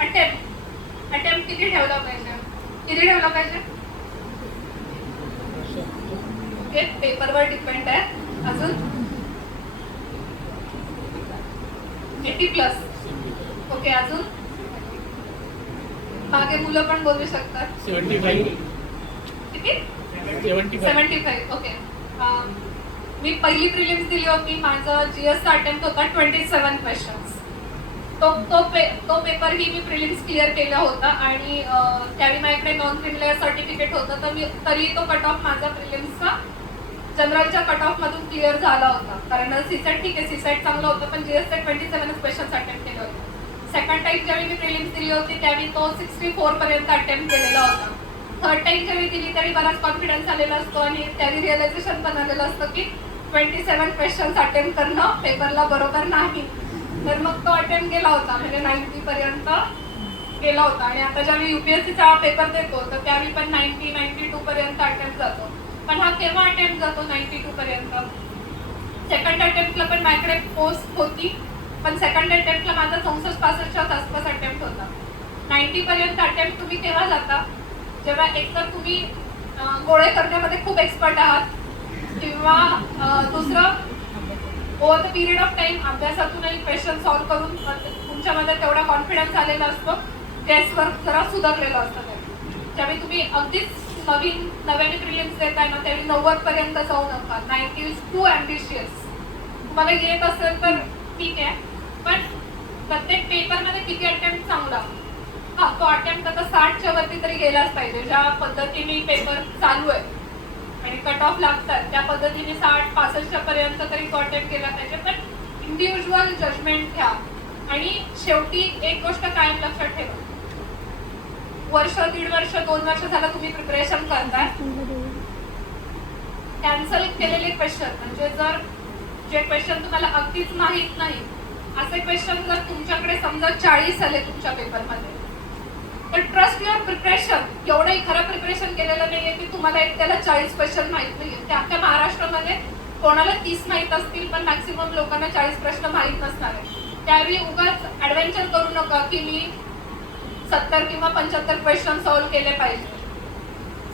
अटेम्प्ट किती ठेवला पाहिजे, ओके, पेपरवर डिपेंड आहे. अजून 80+. ओके, अजून मागे मुलं पण बोलू शकतात. 75. किती? 75. ओके. मी पहिली प्रिलिम्स दिली होती. माझं जीएसचा अटेम्प्ट होता 27 क्वेश्चन्स. तो पेपरही मी प्रिलिम्स क्लिअर केला होता आणि त्यावेळी माझ्याकडे नॉन क्रिमिनल सर्टिफिकेट होतं, तर मी तरी तो कट ऑफ माझा प्रिलिम्सचा जनरलच्या कट ऑफ मधून क्लिअर झाला होता. कारण सीसेट ठीक आहे, सीसेट चांगलं होतं, पण जीएसचे 27 क्वेश्चन्स अटेम्प्ट केले होते. सेकंड टाइम ज्यावेळी मी प्रिलिम्स दिली होती त्यावेळी तो 64 पर्यंत अटेम्प्ट केलेला होता. थर्ड टाइम ज्यावेळी दिली तरी बराच कॉन्फिडन्स आलेला असतो आणि त्यावेळी रिअलायझेशन पण आलेलं असतं की 27 क्वेश्चन्स अटेम्प्ट करणं पेपरला बरोबर नाही. तर मग तो अटेम्प्ट केला होता, म्हणजे 90 पर्यंत गेला होता. आणि आता ज्यावेळी युपीएससीचा पेपर देतो तर त्यावेळी पण 92 पर्यंत अटेम्प्ट जातो. पण हा केव्हा अटेम्प्ट जातो 92 पर्यंत? सेकंड अटेम्प्टला पण माझ्याकडे पोस्ट होती, पण सेकंड अटेम्प्टला माझा 64-65च्या आसपास अटेम्प्ट होता. 90 पर्यंत अटेम्प्ट तुम्ही केव्हा जाता? जेव्हा एकतर तुम्ही गोळे करण्यामध्ये खूप एक्सपर्ट आहात, किंवा दुसरं over the period of time अभ्यासातूनही क्वेश्चन सॉल्व्ह करून तुमच्यामध्ये तेवढा कॉन्फिडन्स आलेला असतो, टेस्ट वर्क जरा सुधारलेलं असतं. ज्यावेळी तुम्ही अगदीच नव्याने प्रिलिम्स देताय ना, त्यावेळी 90 पर्यंत जाऊ नका. 90 इज टू ॲम्बिशियस. तुम्हाला येत असेल तर ठीक आहे, पण प्रत्येक पेपरमध्ये किती अटेम्प्ट चांगला? हा, तो अटेम्प्ट आता 60च्या वरती तरी गेलाच पाहिजे. ज्या पद्धतीने पेपर चालू आहे आणि कट ऑफ लागतात त्या पद्धतीने 60-65च्या पर्यंत तरी तो अटेम्प्ट केला पाहिजे. पण इंडिव्हिज्युअल जजमेंट घ्या. आणि शेवटी एक गोष्ट कायम लक्षात ठेवा, वर्ष, 1.5 वर्ष, 2 वर्ष झालं तुम्ही प्रिपरेशन करताय, कॅन्सल केलेले क्वेश्चन म्हणजे जर जे क्वेश्चन तुम्हाला अगदीच माहीत नाही असे क्वेश्चन जर तुमच्याकडे समजा 40 आले तुमच्या पेपरमध्ये, तर ट्रस्ट युअर प्रिपरेशन. एवढंही खरं प्रिपरेशन केलेलं नाहीये की तुम्हाला एक त्याला 40 क्वेश्चन माहित नाहीये. त्या अख्ख्या महाराष्ट्रामध्ये कोणाला 30 माहित असतील, पण मॅक्सिमम लोकांना 40 प्रश्न माहीत नसणार आहे. त्यावेळी उगाच ॲडव्हेंचर करू नका की मी 70 किंवा 75 क्वेश्चन सॉल्व्ह केले पाहिजे.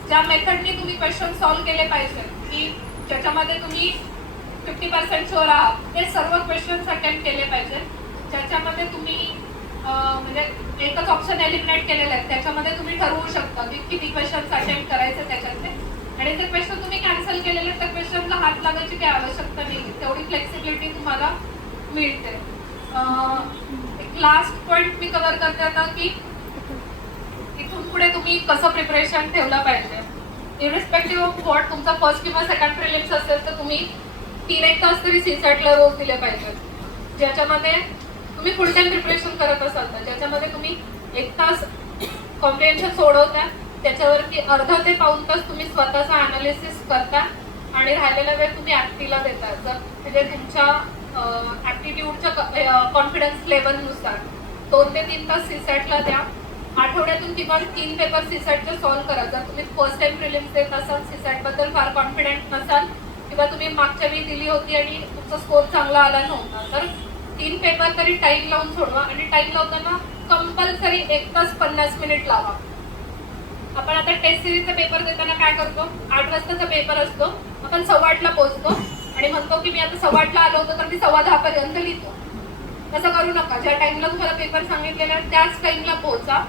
ज्या मेथडने तुम्ही क्वेश्चन सॉल्व्ह केले पाहिजे, की ज्याच्यामध्ये तुम्ही 50% शुअर आहात, ते सर्व क्वेश्चन्स अटेम्प्ट केले पाहिजे. ज्याच्यामध्ये तुम्ही म्हणजे एकच ऑप्शन एलिमिनेट केलेलं आहे, त्याच्यामध्ये तुम्ही ठरवू शकता की किती क्वेश्चन्स अटेम्प्ट करायचे त्याच्यातले. आणि ते क्वेश्चन तुम्ही कॅन्सल केलेले त्या क्वेश्चनला हात लागायची काही आवश्यकता नाही. तेवढी फ्लेक्सिबिलिटी तुम्हाला मिळते. एक लास्ट पॉईंट मी कव्हर करते आता की इथून पुढे तुम्ही कसं प्रिपरेशन ठेवलं पाहिजे. इरिस्पेक्टिव्ह ऑफ व्हॉट तुमचा फर्स्ट किंवा सेकंड प्रिलिम्स असेल तर तुम्ही 3-1 तास तरी सीसॅटला रोज दिले पाहिजेत. ज्याच्यामध्ये तुम्ही फुल टाइम प्रिपरेशन करत असाल तर ज्याच्यामध्ये तुम्ही 1 तास कॉम्प्रिहेन्शन सोडवता, त्याच्यावरती अर्धा ते पाऊण तास तुम्ही स्वतःचा अनालिसिस करता आणि राहिलेला वेळ तुम्ही ऍक्टिव्हला देता. जर म्हणजे तुमच्या ऍप्टिट्यूडच्या कॉन्फिडन्स लेवलनुसार 2 ते 3 तास सीसॅटला द्या. आठवड्यातून किमान 3 पेपर सीसॅटचे सॉल्व्ह करा. जर तुम्ही फर्स्ट टाइम प्रिलिम्स देत असाल, सीसॅटबद्दल फार कॉन्फिडंट नसाल किंवा तुम्ही मागच्या वेळी दिली होती आणि तुमचा स्कोर चांगला आला नव्हता, तर 3 पेपर तरी टाईम लावून सोडवा. आणि टाईम लावताना कंपल्सरी 1 तास 50 मिनिट लावा. आपण आता टेस्ट सिरीजचा पेपर देताना काय करतो, 8 वाजताचा पेपर असतो, आपण 8:15ला पोहोचतो आणि म्हणतो की मी आता 8:15ला आलो होतो तर मी 10:15 पर्यंत लिहितो. तसं करू नका. ज्या टाइमला तुम्हाला पेपर सांगितलेला आहे त्याच टाइमला पोहोचा.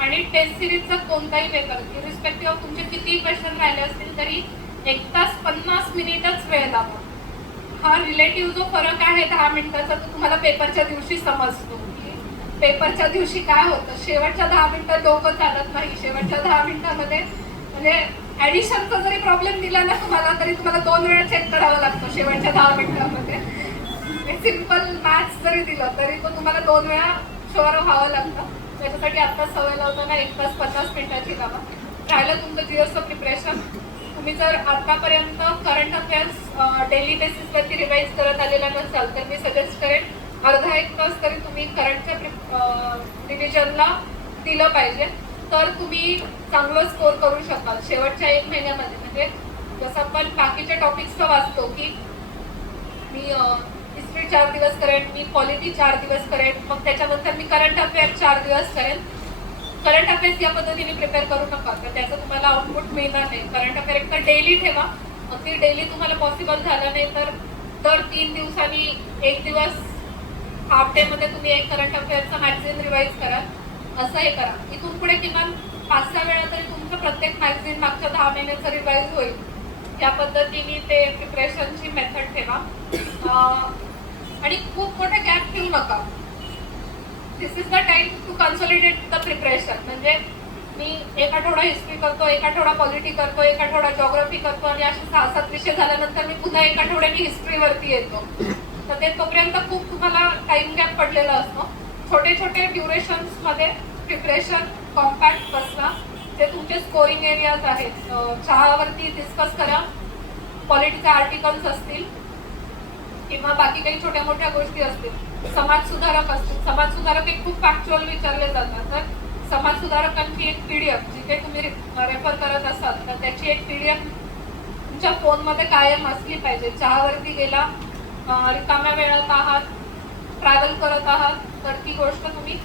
आणि टेस्ट सिरीजचा कोणताही पेपर इरिस्पेक्टिव्ह ऑफ तुमचे किती क्वेश्चन राहिले असतील तरी 1 तास 50 मिनिटच वेळ लावा. हा रिलेटिव्ह जो फरक आहे 10 मिनिटाचा तो तुम्हाला पेपरच्या दिवशी समजतो. पेपरच्या दिवशी काय होतं, शेवटच्या 10 मिनिटात डोकं चालत नाही. शेवटच्या 10 मिनिटामध्ये म्हणजे ऍडिशनचा जरी प्रॉब्लेम दिला ना तुम्हाला, तरी तुम्हाला 2 वेळा चेक करावा लागतो शेवटच्या 10 मिनिटामध्ये. सिम्पल मॅथ्स जरी दिलं तरी तो तुम्हाला 2 वेळा शुअर व्हावं लागतं. त्याच्यासाठी आता सवय लावताना 1 तास 50 मिनिटाची लावा. राहिलं तुमचं जीएसचं प्रिपरेशन, तुम्ही जर आतापर्यंत करंट अफेअर्स डेली बेसिसवरती रिवाईज करत आलेला नसाल तर मी सजेस्ट करेन अर्धा 1 तास तरी तुम्ही करंटच्या रिव्हिजनला दिलं पाहिजे. तर तुम्ही चांगलं स्कोर करू शकाल शेवटच्या 1 महिन्यामध्ये. म्हणजे जसं आपण बाकीच्या टॉपिक्सचं वाचतो की मी हिस्ट्री 4 दिवस करेन, मी पॉलिटी 4 दिवस करेन, मग त्याच्यानंतर मी करंट अफेअर 4 दिवस करेन. करंट अफेअर्स या पद्धतीने प्रिपेअर करू नका, तर त्याचं तुम्हाला आउटपुट मिळणार नाही. करंट अफेअर एक तर डेली ठेवा अगदी डेली तुम्हाला पॉसिबल झालं नाही तर दर 3 दिवसांनी एक दिवस हाफ डे मध्ये तुम्ही एक करंट अफेअरचा मॅगझिन रिवाईज करा. असं हे करा. इथून पुढे किमान 5-6 वेळा तरी तुमचं प्रत्येक मॅगझिन मागच्या 10 महिन्याचं रिवाईज होईल. या पद्धतीने ते प्रिपरेशनची मेथड ठेवा. आणि खूप मोठा गॅप ठेवू नका. This is the time to consolidate the preparation. म्हणजे मी एक आठवडा हिस्ट्री करतो, एक आठवडा पॉलिटी करतो, एक आठवडा जॉग्राफी करतो आणि असे 6-7 विषय झाल्यानंतर मी पुन्हा एक आठवड्याने हिस्ट्रीवरती येतो. तर ते तोपर्यंत खूप तुम्हाला टाइम गॅप पडलेला असतो. छोटे छोटे ड्युरेशन्स मध्ये प्रिपरेशन कॉम्पॅक्ट बसला. ते तुमचे स्कोरिंग एरियाज आहेत. चहावरती डिस्कस करा. पॉलिटिकल आर्टिकल्स असतील किंवा बाकी काही छोट्या मोठ्या गोष्टी असतील. समाज सुधारक असतील. समाज सुधारक हे खूप फॅक्च्युअल विचारले जातात. तर समाज सुधारकांची एक PDF जी काही तुम्ही रेफर करत असाल तर त्याची एक PDF तुमच्या फोनमध्ये कायम असली पाहिजे. चहावरती गेला, रिकाम्या वेळात आहात, ट्रॅव्हल करत आहात तर ती गोष्ट तुम्ही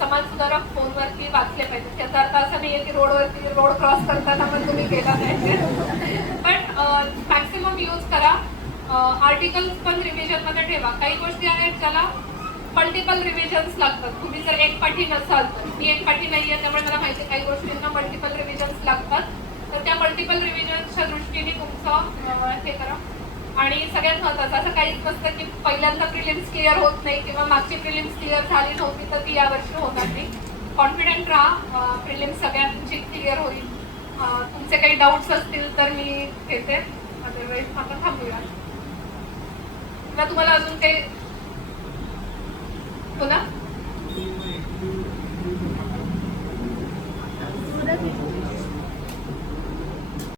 समाज सुधारक फोनवरती वाचले पाहिजे. त्याचा अर्थ असा नाहीये की रोड क्रॉस करताना पण तुम्ही गेला नाही, पण मॅक्सिमम यूज करा. आर्टिकल्स पण रिव्हिजन मध्ये ठेवा. काही गोष्टी आहेत ज्याला मल्टिपल रिव्हिजन्स लागतात. तुम्ही जर एक पाठी नसाल तर, मी एक पाठी नाहीये त्यामुळे मला माहिती काही गोष्टींना मल्टिपल रिव्हिजन्स लागतात. तर त्या मल्टिपल रिव्हिजन्सच्या दृष्टीने तुमचं हे करा. आणि सगळ्यात महत्त्वाचं असं काहीच नसतं की पहिल्यांदा प्रिलिम्स क्लिअर होत नाही किंवा मागची प्रिलिम्स क्लिअर झाली नव्हती तर ती यावर्षी होणार नाही. कॉन्फिडंट राहा. प्रिलिम्स सगळ्यांची क्लिअर होईल. तुमचे काही डाऊट्स असतील तर मी घेते, अदरवाईज आता थांबूया. तुम्हाला अजून काही बोला.